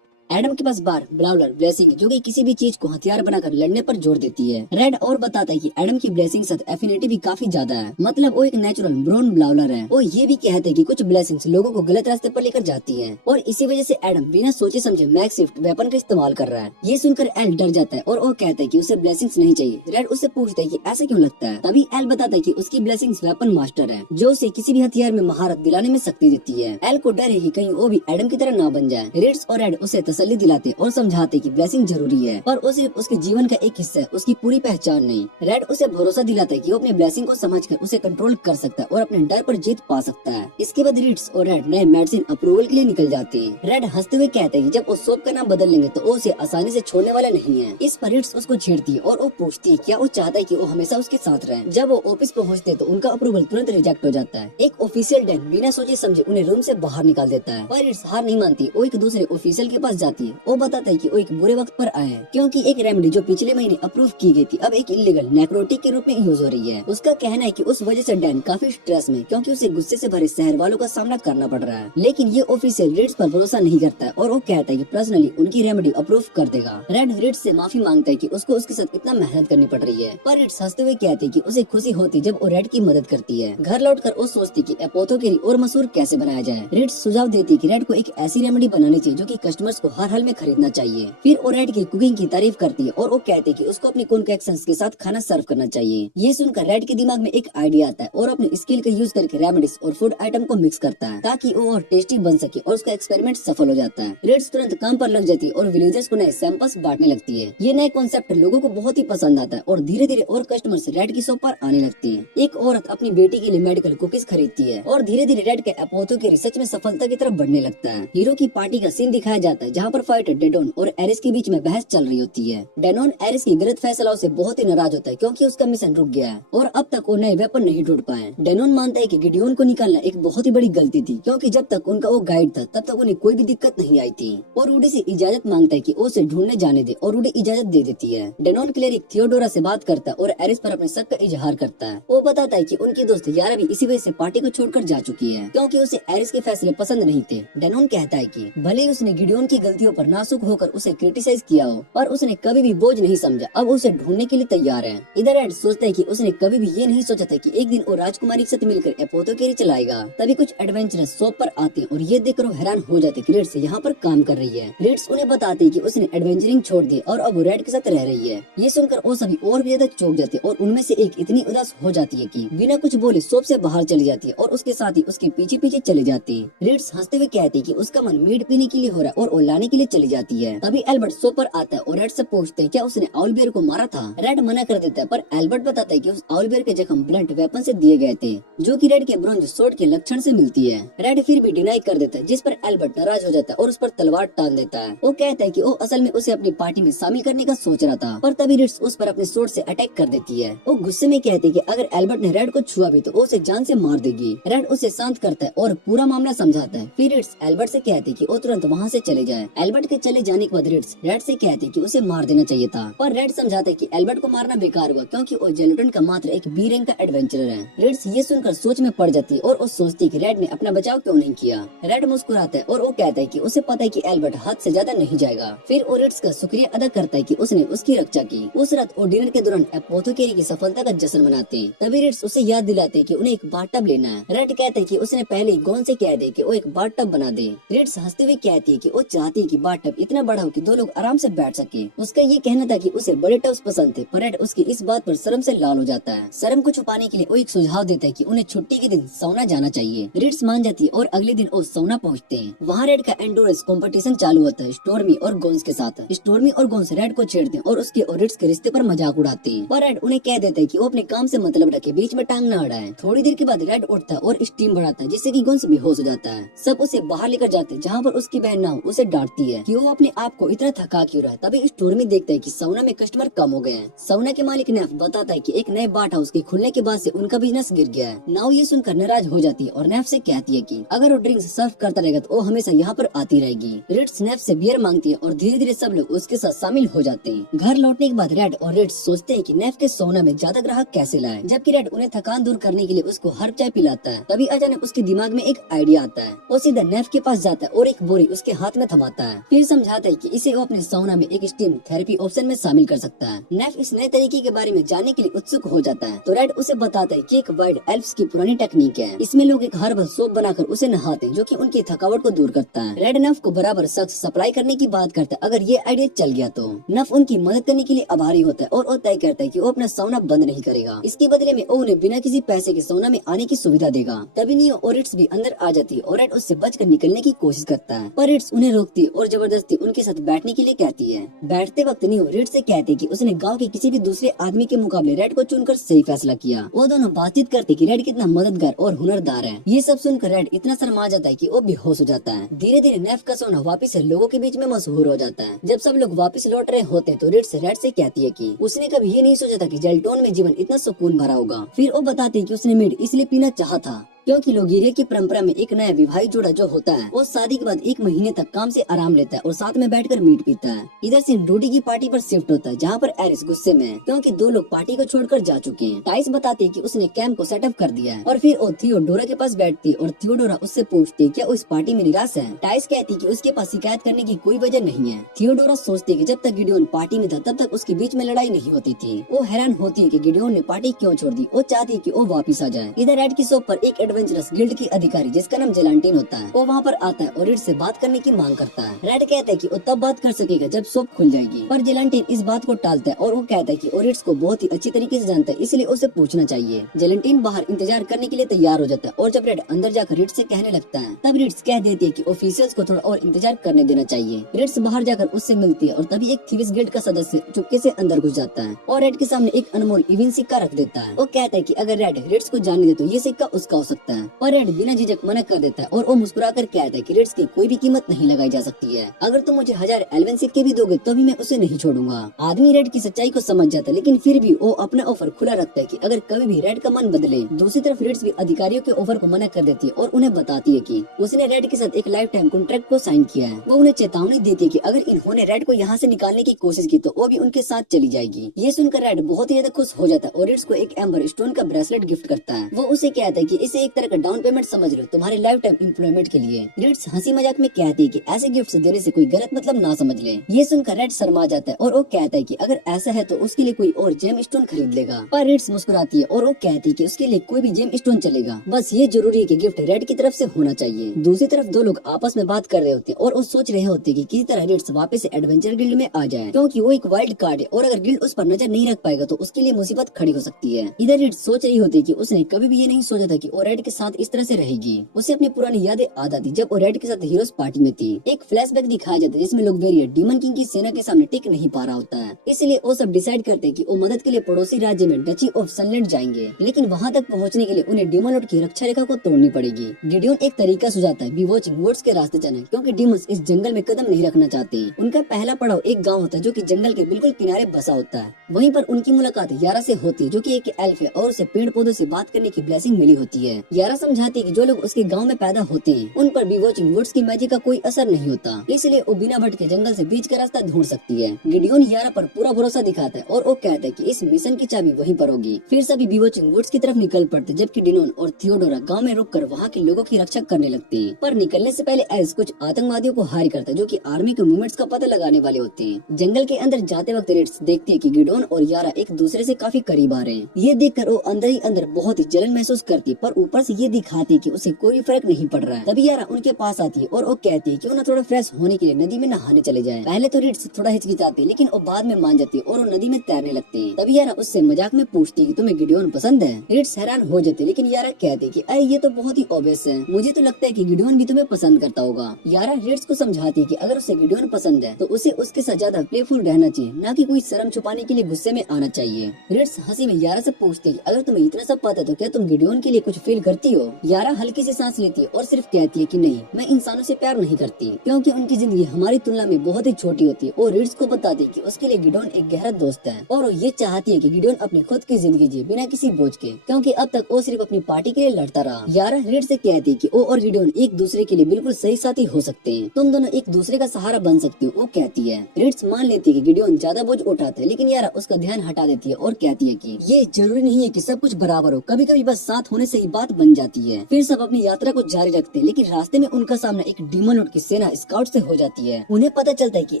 एडम के पास बार ब्लाउलर ब्लेसिंग जो कि किसी भी चीज को हथियार बनाकर लड़ने पर जोर देती है। रेड और बताता है कि एडम की ब्लेसिंग साथ एफिनिटी भी काफी ज्यादा है, मतलब वो एक नेचुरल ब्रोन ब्लाउलर है। वो ये भी कहते हैं कि कुछ ब्लेसिंग्स लोगों को गलत रास्ते पर लेकर जाती हैं और इसी वजह से एडम बिना सोचे समझे मैक्सिफ्ट वेपन का इस्तेमाल कर रहा है। ये सुनकर एल डर जाता है और वो कहता है कि उसे ब्लेसिंग्स नहीं चाहिए। रेड उससे पूछता है कि ऐसा क्यों लगता है। तभी एल बताता है कि उसकी ब्लेसिंग्स वेपन मास्टर है जो उसे किसी भी हथियार में महारत दिलाने में शक्ति देती है। एल को डर है कि कहीं वो भी एडम की तरह ना बन जाए। रिड्स और रेड उसे तसल्ली दिलाते और समझाते कि ब्लेसिंग जरूरी है पर वो सिर्फ उसके जीवन का एक हिस्सा है, उसकी पूरी पहचान नहीं। रेड उसे भरोसा दिलाता है कि वो अपनी ब्लेसिंग को समझकर उसे कंट्रोल कर सकता है और अपने डर पर जीत पा सकता है। इसके बाद रिड्स और रेड नए मेडिसिन अप्रूवल के लिए निकल जाते हैं। रेड हंसते हुए कहते हैं कि जब वो सोप का नाम बदल लेंगे तो वो उसे आसानी से छोड़ने वाला नहीं है। इस पर रिड्स उसको छेड़ती है और वो पूछती है क्या वो चाहता है कि वो हमेशा उसके साथ रहे। जब वो ऑफिस पहुँचते हैं तो उनका अप्रूवल तुरंत रिजेक्ट हो जाता है। एक ऑफिशियल डैन बिना सोचे समझे उन्हें रूम से बाहर निकाल देता है पर रिड्स हार नहीं मानती। वो एक दूसरे ऑफिशियल के पास जाती है। वो बताता है कि वो एक बुरे वक्त पर आए हैं क्योंकि एक रेमेडी जो पिछले महीने अप्रूव की गई थी अब एक इलीगल नेक्रोटिक के रूप में यूज हो रही है। उसका कहना है कि उस वजह से डैन काफी स्ट्रेस में क्योंकि उसे गुस्से से भरे शहर वालों का सामना करना पड़ रहा है। लेकिन ये ऑफिशियल रिड्स पर भरोसा नहीं करता है और वो कहता है कि पर्सनली उनकी रेमेडी अप्रूव कर देगा। रेड रिड्स से माफी मांगता है कि उसको उसके साथ इतना मेहनत करनी पड़ रही है पर रिड्स हंसते हुए कहते हैं कि उसे खुशी होती जब वो रेड की मदद करती है। घर लौटकर वो सोचती कि एपोथोकेरी और मशहूर कैसे बनाया जाए। रिड्स सुझाव देती कि रेड को एक ऐसी रेमेडी बनानी चाहिए जो कि कस्टमर्स को हर हाल में खरीदना चाहिए। फिर वो रेड की कुकिंग की तारीफ करती है और वो कहते हैं कि उसको अपनी कॉन्फेक्शंस के साथ खाना सर्व करना चाहिए। ये सुनकर रेड के दिमाग में एक आइडिया आता है और अपने स्किल का यूज करके रेमेडीज और फूड आइटम को मिक्स करता है ताकि वो और टेस्टी बन सके और उसका एक्सपेरिमेंट सफल हो जाता है। रेड्स तुरंत काम पर लग जाती है और विलेजर्स को नए सैंपल्स बांटने लगती है। ये नए कॉन्सेप्ट लोगों को बहुत ही पसंद आता है और धीरे धीरे और कस्टमर्स रेड की शॉप पर आने लगते हैं। एक औरत अपनी बेटी के लिए मेडिकल कुकीज खरीदती है और धीरे धीरे रेड के एपोथोकेरी सच में सफलता की तरफ बढ़ने लगता है। हीरो की पार्टी का सीन दिखाया जाता है जहाँ पर फाइटर डेडोन और एरिस के बीच में बहस चल रही होती है। डेनोन एरिस की गलत फैसलाओं से बहुत ही नाराज होता है क्योंकि उसका मिशन रुक गया है और अब तक वो नए वेपन नहीं ढूंढ पाए। डेनोन मानता है कि गिडियोन को निकालना एक बहुत ही बड़ी गलती थी क्योंकि जब तक उनका वो गाइड था तब तक उन्हें कोई भी दिक्कत नहीं आई थी और रूडी से इजाजत मांगता है कि वो उसे ढूंढने जाने दे और रूडी इजाजत दे देती है। डेनोन क्लेरिक थियोडोरा से बात करता है और एरिस पर अपने शक का इजहार करता है। वो बताता है कि उनकी दोस्त यारा भी इसी वजह से पार्टी को छोड़कर जा चुकी है क्योंकि उसे एरिस के फैसले पसंद नहीं थे। डेनोन कहता है कि भले ही उसने गिडियोन की गलतियों पर नासुक होकर उसे क्रिटिसाइज किया हो पर उसने कभी भी बोझ नहीं समझा, अब उसे ढूंढने के लिए तैयार है। इधर एड सोचता है कि उसने कभी भी ये नहीं सोचा था कि एक दिन वो राजकुमारी के साथ मिलकर एपोथोकेरी चलाएगा। तभी कुछ एडवेंचरस शॉप पर आते हैं और ये देखकर वो हैरान हो जाते कि रिड्स यहाँ पर काम कर रही है। रिड्स उन्हें बताते हैं कि उसने एडवेंचरिंग छोड़ दी और अब वो रेड के साथ रह रही है। ये सुनकर वो सभी और भी ज्यादा चौंक जाते और उनमें से एक इतनी उदास हो जाती है कि बिना कुछ बोले शॉप से बाहर चली जाती है और उसके साथ ही उसके पीछे पीछे चले जाते हैं। रिड्स हंसते हुए कहते हैं कि उसका मन मीट पीने के लिए हो रहा है और वो लाने के लिए चली जाती है। तभी एल्बर्ट शॉप पर आता है और रेड से पूछते हैं क्या उसने आउलबियर को मारा था। रेड मना कर देता है पर एल्बर्ट बताता है कि उस आउलबियर के जख्म ब्लंट वेपन से दिए गए थे जो कि रेड के ब्रोंज स्वॉर्ड के लक्षण से मिलती है। रेड फिर भी डिनाई कर देता है जिस पर एल्बर्ट नाराज हो जाता है और उस पर तलवार टान देता है। वो कहता है कि वो असल में उसे अपनी पार्टी में शामिल करने का सोच रहा था पर तभी रिड्स उस पर अपने स्वॉर्ड से अटैक कर देती है। वो गुस्से में कहते हैं कि अगर एल्बर्ट ने रेड को छुआ भी तो वो उसे जान से मार देगी। रेड उसे शांत करता है और पूरा मामला समझाता है। फिर रिड्स एल्बर्ट से कहते हैं कि वो तुरंत वहाँ से चले जाए। एल्बर्ट के चले जाने के बाद रिड्स रेड से कहते हैं कि उसे मार देना चाहिए था पर रेड समझाता है कि एल्बर्ट को मारना बेकार हुआ क्योंकि वो जेलुटन का मात्र एक बी रैंक का एडवेंचरर है। रेड्स ये सुनकर सोच में पड़ जाती है और वो सोचती है कि रेड ने अपना बचाव क्यों नहीं किया। रेड मुस्कुराता है और वो कहता है कि उसे पता है कि एल्बर्ट हद से ज्यादा नहीं जाएगा। फिर वो रेड्स का शुक्रिया अदा करता है कि उसने उसकी रक्षा की। उस रात वो डिनर के दौरान एपोथोकेरी की सफलता का जश्न मनाते हैं। तभी रेड्स उसे याद दिलाते हैं कि उन्हें एक बाथटब लेना है। रेड कहते हैं कि उसने पहले ही गॉन से कह दे कि वो एक बाथटब बना दे। रेड्स हंसते हुए कहती है कि वो चाहती है कि बाथटब इतना बड़ा हो कि दो लोग आराम से बैठ सके। उसका ये कहना था कि उसे बड़े टब्स पसंद थे पर रेड उसकी इस बात पर शर्म से लाल हो जाता है। शर्म को छुपाने के लिए वो एक सुझाव देता है कि उन्हें छुट्टी के दिन सौना जाना चाहिए। रेड्स मान जाती है और अगले दिन वो सौना पहुंचते हैं। वहाँ रेड का एंडोरेंस कंपटीशन चालू होता है स्टॉर्मी और गोन्स के साथ। स्टॉर्मी और गोन्स रेड को छेड़ते हैं और उसके और रेड्स के रिश्ते पर मजाक उड़ाते हैं पर रेड उन्हें कह देता है कि वो अपने काम से मतलब रखे, बीच में टांग न अड़ाए। थोड़ी देर के बाद रेड उठता है और स्टीम बढ़ाता है जिससे कि गोन्स बेहोश हो जाता है। सब उसे बाहर लेकर जाते हैं जहाँ पर उसकी बहन नाव उसे डांट डांटती है कि वो अपने आप को इतना थका क्यों रहा है। तभी स्टोर्मी देखता है कि सौना में कस्टमर कम हो गए हैं। सौना के मालिक नेफ बताता है कि एक नए बाट हाउस के खुलने के बाद से उनका बिजनेस गिर गया है। नाउ ये सुनकर नाराज हो जाती है और नेफ से कहती है कि अगर वो ड्रिंक्स सर्व करता रहेगा तो वो हमेशा यहाँ पर आती रहेगी। रिट्स नेफ से बियर मांगती है और धीरे धीरे सब लोग उसके साथ शामिल हो जाते हैं। घर लौटने के बाद रेड और रिट्स सोचते हैं कि नेफ के सौना में ज्यादा ग्राहक कैसे लाए, जबकि रेड उन्हें थकान दूर करने के लिए उसको हर चाय पिलाता है। तभी अचानक उसके दिमाग में एक आइडिया आता है। वो सीधा नेफ के पास जाता है और एक बोरी उसके हाथ में थमाता है। फिर समझाता है कि इसे वो अपने सौना में एक स्टीम थेरेपी ऑप्शन में शामिल कर सकता है। नेफ इस नए तरीके के बारे में जानने के लिए उत्सुक हो जाता है तो रेड उसे बताता है कि एक वाइल्ड एल्फ्स की पुरानी टेक्निक है। इसमें लोग एक हर्बल सोप बनाकर उसे नहाते हैं जो कि उनकी थकावट को दूर करता है। रेड नेफ को बराबर शख्स सप्लाई करने की बात करता है। अगर ये आइडिया चल गया तो नेफ उनकी मदद करने के लिए आभारी होता है और वो तय करता है कि वो अपना सौना बंद नहीं करेगा। इसके बदले में वो उन्हें बिना किसी पैसे के सौना में आने की सुविधा देगा। तभी नियो और रिट्स भी अंदर आ जाती है और रेड उससे बचकर निकलने की कोशिश करता है, पर रिट्स उन्हें रोकती है और जबरदस्ती उनके साथ बैठने के लिए कहती है। बैठते वक्त नियो रिट्स से कहती है कि उसने गांव के किसी भी दूसरे आदमी के मुकाबले रेड को चुनकर सही फैसला किया। वो दोनों बातचीत करते कि रेड कितना मददगार और हुनरदार है। ये सब सुनकर रेड इतना शर्मा जाता है कि वो बेहोश हो जाता है। धीरे धीरे नेफ का सोना वापिस से लोगों के बीच में मशहूर हो जाता है। जब सब लोग वापिस लौट रहे होते हैं तो रिट्स रेड से कहती है कि उसने कभी ये नहीं सोचा था कि जेल्टोन में जीवन इतना सुकून भरा होगा। फिर वो बताती है कि उसने मीड इसलिए पीना चाहा था क्योंकि लोगेरिया की परंपरा में एक नया विवाहित जोड़ा जो होता है वो शादी के बाद 1 महीने तक काम से आराम लेता है और साथ में बैठकर मीट पीता है। इधर से रूडी की पार्टी पर शिफ्ट होता है जहाँ पर एरिस गुस्से में है क्योंकि 2 लोग पार्टी को छोड़कर जा चुके हैं। टाइस बताती है कि उसने कैंप को सेटअप कर दिया है और फिर वो थियोडोरा के पास बैठती है और थियोडोरा उससे पूछती है क्या उस पार्टी में निराश है। टाइस कहती है कि उसके पास शिकायत करने की कोई वजह नहीं है। थियोडोरा सोचती है कि जब तक गिडियोन पार्टी में था तब तक उसके बीच में लड़ाई नहीं होती थी। वो हैरान होती है कि गिडियोन ने पार्टी क्यों छोड़ दी। वो चाहती है कि वो वापिस आ जाए। इधर रेड की शॉप पर एक एडवेंचरस गिल्ड की अधिकारी जिसका नाम जेलांटीन होता है वो वहाँ पर आता है और रिड से बात करने की मांग करता है। रेड कहता है कि वो तब बात कर सकेगा जब शॉप खुल जाएगी, पर जेलांटीन इस बात को टालता है और वो कहता है कि वो रिड्स को बहुत ही अच्छी तरीके से जानता है इसलिए उसे पूछना चाहिए। जेलांटीन बाहर इंतजार करने के लिए तैयार हो जाता है और जब रेड अंदर जाकर रिड्स से कहने लगता है तब रिड्स कह देती है कि ऑफिशियल्स को थोड़ा और इंतजार करने देना चाहिए। रिड्स बाहर जाकर उससे मिलती है और तभी एक थीविस गिल्ड का सदस्य चुपके से अंदर घुस जाता है और रेड के सामने एक अनमोल इविन सिक्का रख देता है। वो कहता है कि अगर रेड रिड्स को जानने दे तो ये सिक्का उसका हो सकता है, पर रेड बिना झिझक मना कर देता है और वो मुस्कुराकर कहता है कि रिड्स की कोई भी कीमत नहीं लगाई जा सकती है। अगर तुम मुझे 1000 एल्वन सिक्के भी दोगे तो भी मैं उसे नहीं छोड़ूंगा। आदमी रेड की सच्चाई को समझ जाता है लेकिन फिर भी वो अपना ऑफर खुला रखता है कि अगर कभी भी रेड का मन बदले। दूसरी तरफ रिड्स भी अधिकारियों के ऑफर को मना कर देती है और उन्हें बताती है कि उसने रेड के साथ एक लाइफ टाइम कॉन्ट्रैक्ट को साइन किया है। वो उन्हें चेतावनी देती है कि अगर इन्होंने रेड को यहाँ से निकालने की कोशिश की तो वो भी उनके साथ चली जाएगी। ये सुनकर रेड बहुत ही ज्यादा खुश हो जाता है और रिड्स को एक एम्बर स्टोन का ब्रेसलेट गिफ्ट करता है। वो उसे कहता है कि इसे एक तरह का डाउन पेमेंट समझ लो तुम्हारे लाइफ टाइम एम्प्लॉयमेंट के लिए। रिड्स हंसी मजाक में कहती है कि ऐसे गिफ्ट देने से कोई गलत मतलब ना समझ ले। ये सुनकर रेड शर्मा जाता है और वो कहता है कि अगर ऐसा है तो उसके लिए कोई और जेम स्टोन खरीद लेगा, पर रिड्स मुस्कुराती है और वो कहती है कि उसके लिए कोई भी जेम स्टोन चलेगा, बस ये जरूरी है कि गिफ्ट रेड की तरफ से होना चाहिए। दूसरी तरफ 2 लोग आपस में बात कर रहे होते हैं और वो सोच रहे होते हैं कि किसी तरह रिड्स वापस से एडवेंचर गिल्ड में आ जाए क्योंकि वो एक वाइल्ड कार्ड है और अगर गिल्ड उस पर नजर नहीं रख पाएगा तो उसके लिए मुसीबत खड़ी हो सकती है। इधर रिड्स सोच रही होती है कि उसने कभी भी ये नहीं सोचा था कि वो रेड के साथ इस तरह से रहेगी। उसे अपनी पुरानी यादें याद आती जब वो रेड के साथ हीरोज पार्टी में थी। एक फ्लैशबैक दिखाया जाता है जिसमें लोगवेरिया डीमन किंग की सेना के सामने टिक नहीं पा रहा होता है, इसलिए वो सब डिसाइड करते हैं कि वो मदद के लिए पड़ोसी राज्य में डची ऑफ सनलैंड जाएंगे, लेकिन वहाँ तक पहुँचने के लिए उन्हें डीमन लॉर्ड की रक्षा रेखा को तोड़नी पड़ेगी। गिडियोन एक तरीका सुझाता है बी वॉचिंग वुड्स के रास्ते चलना क्योंकि डीमंस इस जंगल में कदम नहीं रखना चाहते। उनका पहला पड़ाव एक गाँव होता है जो की जंगल के बिल्कुल किनारे बसा होता है। वहीं पर उनकी मुलाकात यारा से होती है जो की एक एल्फ है और उसे पेड़ पौधों से बात करने की ब्लेसिंग मिली होती है। यारा समझाती है कि जो लोग उसके गांव में पैदा होते हैं उन पर बी वॉचिंग वुड्स की मैजिक का कोई असर नहीं होता, इसलिए वो बिना भटके जंगल से बीच का रास्ता ढूंढ सकती है। गिडियोन यारा पर पूरा भरोसा दिखाता है और वो कहता है कि इस मिशन की चाबी वहीं पर होगी। फिर सभी बी वॉचिंग वुड्स की तरफ निकल पड़ते जबकि डिनोन और थियोडोरा गांव में रुककर वहां के लोगों की रक्षा करने लगते हैं। पर निकलने से पहले एस कुछ आतंकवादियों को हायर करता है जो कि आर्मी के मूवमेंट्स का पता लगाने वाले होते हैं। जंगल के अंदर जाते वक्त रिड्स देखती है कि गिडियोन और यारा एक दूसरे से काफी करीब आ रहे हैं। ये देखकर वो अंदर ही अंदर बहुत ही जलन महसूस करती है, पर ऊपर से ये दिखाती है कि उसे कोई फर्क नहीं पड़ रहा है। तभी यारा उनके पास आती है और वो कहती है क्यों ना थोड़ा फ्रेश होने के लिए नदी में नहाने चले जाए। पहले तो रिड्स थोड़ा हिचकिचाती है लेकिन वो बाद में मान जाती है और वो नदी में तैरने लगते हैं। तभी यारा उससे मजाक में पूछती है कि तुम्हें गिडियोन पसंद है। रिड्स हैरान हो जाते हैं लेकिन यारा कहती है कि अरे ये तो बहुत ही ऑब्वियस है, मुझे तो लगता है कि गिडियोन भी तुम्हें पसंद करता होगा। यारा रिड्स को समझाती है कि अगर उसे गिडियोन पसंद है तो उसे उसके साथ ज्यादा प्लेफुल रहना चाहिए, न कि कोई शर्म छुपाने के लिए गुस्से में आना चाहिए। रिड्स हंसी में यारा से पूछती है अगर तुम्हें इतना सब पता है तो क्या तुम गिडियोन के लिए कुछ फील करती हो? यारा हल्की सी सांस लेती है और सिर्फ कहती है कि नहीं, मैं इंसानों से प्यार नहीं करती, क्योंकि उनकी जिंदगी हमारी तुलना में बहुत ही छोटी होती है। और रिड्स को बताती है कि उसके लिए गिडोन एक गहरा दोस्त है और वो ये चाहती है कि गिडोन अपनी खुद की जिंदगी जिए बिना किसी बोझ के, क्योंकि अब तक वो सिर्फ अपनी पार्टी के लिए लड़ता रहा। यारा रिड्स से कहती है कि वो और गिडोन एक दूसरे के लिए बिल्कुल सही साथी हो सकते हैं, तुम दोनों एक दूसरे का सहारा बन सकते हो। वो कहती है। रिड्स मान लेती है कि गिडोन ज्यादा बोझ उठाता है, लेकिन यारा उसका ध्यान हटा देती है और कहती है कि ये जरूरी नहीं है कि सब कुछ बराबर हो, कभी कभी बस साथ होने से ही बात बन जाती है। फिर सब अपनी यात्रा को जारी रखते हैं, लेकिन रास्ते में उनका सामना एक डीमन लॉर्ड की सेना स्काउट से हो जाती है। उन्हें पता चलता है कि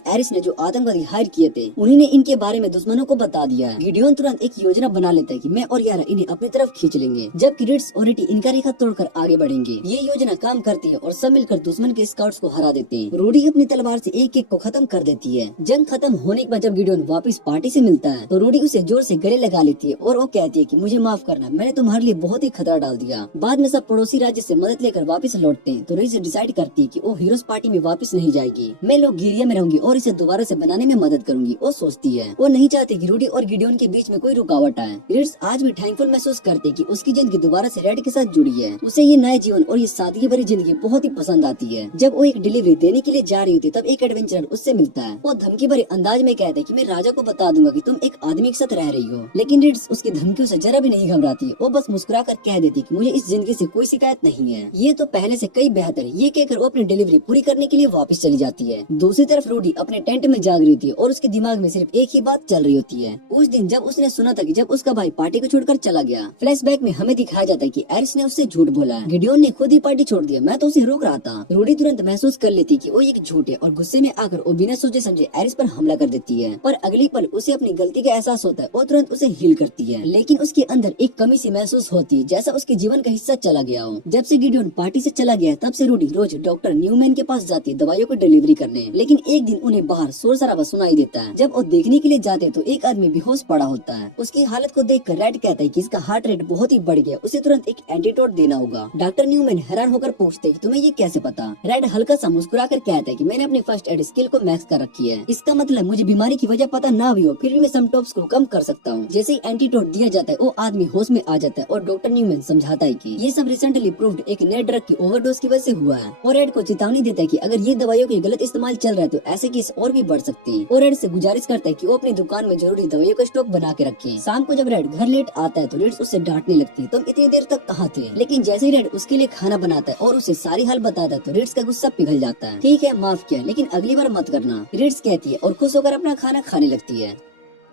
एरिस ने जो आतंकवादी हायर किए थे उन्हीं ने इनके बारे में दुश्मनों को बता दिया है। गिडियोन तुरंत एक योजना बना लेता है कि मैं और यारा इन्हें अपनी तरफ खींच लेंगे, जबकि रिड्स और रिटी इनका रेखा तोड़कर आगे बढ़ेंगे। ये योजना काम करती है और सब मिलकर दुश्मन के स्काउट्स को हरा देते हैं। रूडी अपनी तलवार से एक एक को खत्म कर देती है। जंग खत्म होने के बाद जब गिडियोन वापस पार्टी से मिलता है तो रूडी उसे जोर से गले लगा लेती है और वो कहती है कि मुझे माफ करना, मैंने तुम्हारे लिए बहुत ही खतरा डाल दिया। बाद में सब पड़ोसी राज्य से मदद लेकर वापस लौटते हैं तो रिच डिसाइड करती है कि वो हीरोज पार्टी में वापस नहीं जाएगी, मैं लोग गिरिया में रहूंगी और इसे दोबारा से बनाने में मदद करूंगी। वो सोचती है वो नहीं चाहती कि रूडी और गिडियोन के बीच में कोई रुकावट आए। रिच आज भी थैंकफुल महसूस करती है कि उसकी जिंदगी दोबारा से रेड के साथ जुड़ी है। उसे ये नया जीवन और ये सादगी भरी जिंदगी बहुत ही पसंद आती है। जब वो एक डिलीवरी देने के लिए जा रही होती तब एक एडवेंचरर उससे मिलता है। वो धमकी भरे अंदाज में कहता है कि मैं राजा को बता दूंगा कि तुम एक आदमी के साथ रह रही हो, लेकिन रिड्स उसकी धमकियों से जरा भी नहीं घबराती। वो बस मुस्कुरा कर कह देती कि मुझे इस जिंदगी से कोई शिकायत नहीं है, ये तो पहले से कई बेहतर है। ये कहकर वो अपनी डिलीवरी पूरी करने के लिए वापस चली जाती है। दूसरी तरफ रूडी अपने टेंट में जाग रही होती है और उसके दिमाग में सिर्फ एक ही बात चल रही होती है। उस दिन जब उसने सुना था कि जब उसका भाई पार्टी को छोड़कर चला गया। फ्लैशबैक में हमें दिखाया जाता है कि एरिस ने उससे झूठ बोला, गिडियोन ने खुद ही पार्टी छोड़ दिया, मैं तो उसे रोक रहा था। रूडी तुरंत महसूस कर लेती कि वो एक झूठ है और गुस्से में आकर वो बिना सोचे समझे एरिस पर हमला कर देती है। पर अगली पल उसे अपनी गलती का एहसास होता है और तुरंत उसे हील करती है, लेकिन उसके अंदर एक कमी सी महसूस होती है, जैसा उसके जीवन का हिस्सा चला गया हो। जब से गिडियोन पार्टी से चला गया तब से रूडी रोज डॉक्टर न्यूमैन के पास जाती है दवाइयों को डिलीवरी करने, लेकिन एक दिन उन्हें बाहर शोर शराबा सुनाई देता है। जब वो देखने के लिए जाते तो एक आदमी बेहोश पड़ा होता है। उसकी हालत को देखकर रेड कहता है कि इसका हार्ट रेट बहुत ही बढ़ गया, उसे तुरंत एक एंटीडोट देना होगा। डॉक्टर न्यूमैन हैरान होकर पूछते हैं कि तुम्हें ये कैसे पता। रेड हल्का सा मुस्कुरा कर कहता है कि मैंने अपनी फर्स्ट एड स्किल को मैक्स कर रखी है, इसका मतलब मुझे बीमारी की वजह पता ना भी हो फिर भी मैं सिम्टम्स को कम कर सकता हूँ। जैसे ही एंटीडोट दिया जाता है वो आदमी होश में आ जाता है और डॉक्टर न्यूमैन समझाता है कि ये सब रिसेंटली प्रूव्ड एक नए ड्रग की ओवरडोज की वजह से हुआ है और रेड को चेतावनी देता है कि अगर ये दवाइयों के गलत इस्तेमाल चल रहा है तो ऐसे केस और भी बढ़ सकते हैं। और रेड से गुजारिश करता है कि वो अपनी दुकान में जरूरी दवाइयों का स्टॉक बना के रखे। शाम को जब रेड घर लेट आता है तो रेड उससे डांटने लगती है, तुम इतनी देर तक कहाँ थे। लेकिन जैसे ही रेड उसके लिए खाना बनाता है और उसे सारी हाल बताता है तो रेड्स का गुस्सा पिघल जाता है। ठीक है माफ किया, लेकिन अगली बार मत करना, रेड्स कहती है और खुश होकर अपना खाना खाने लगती है।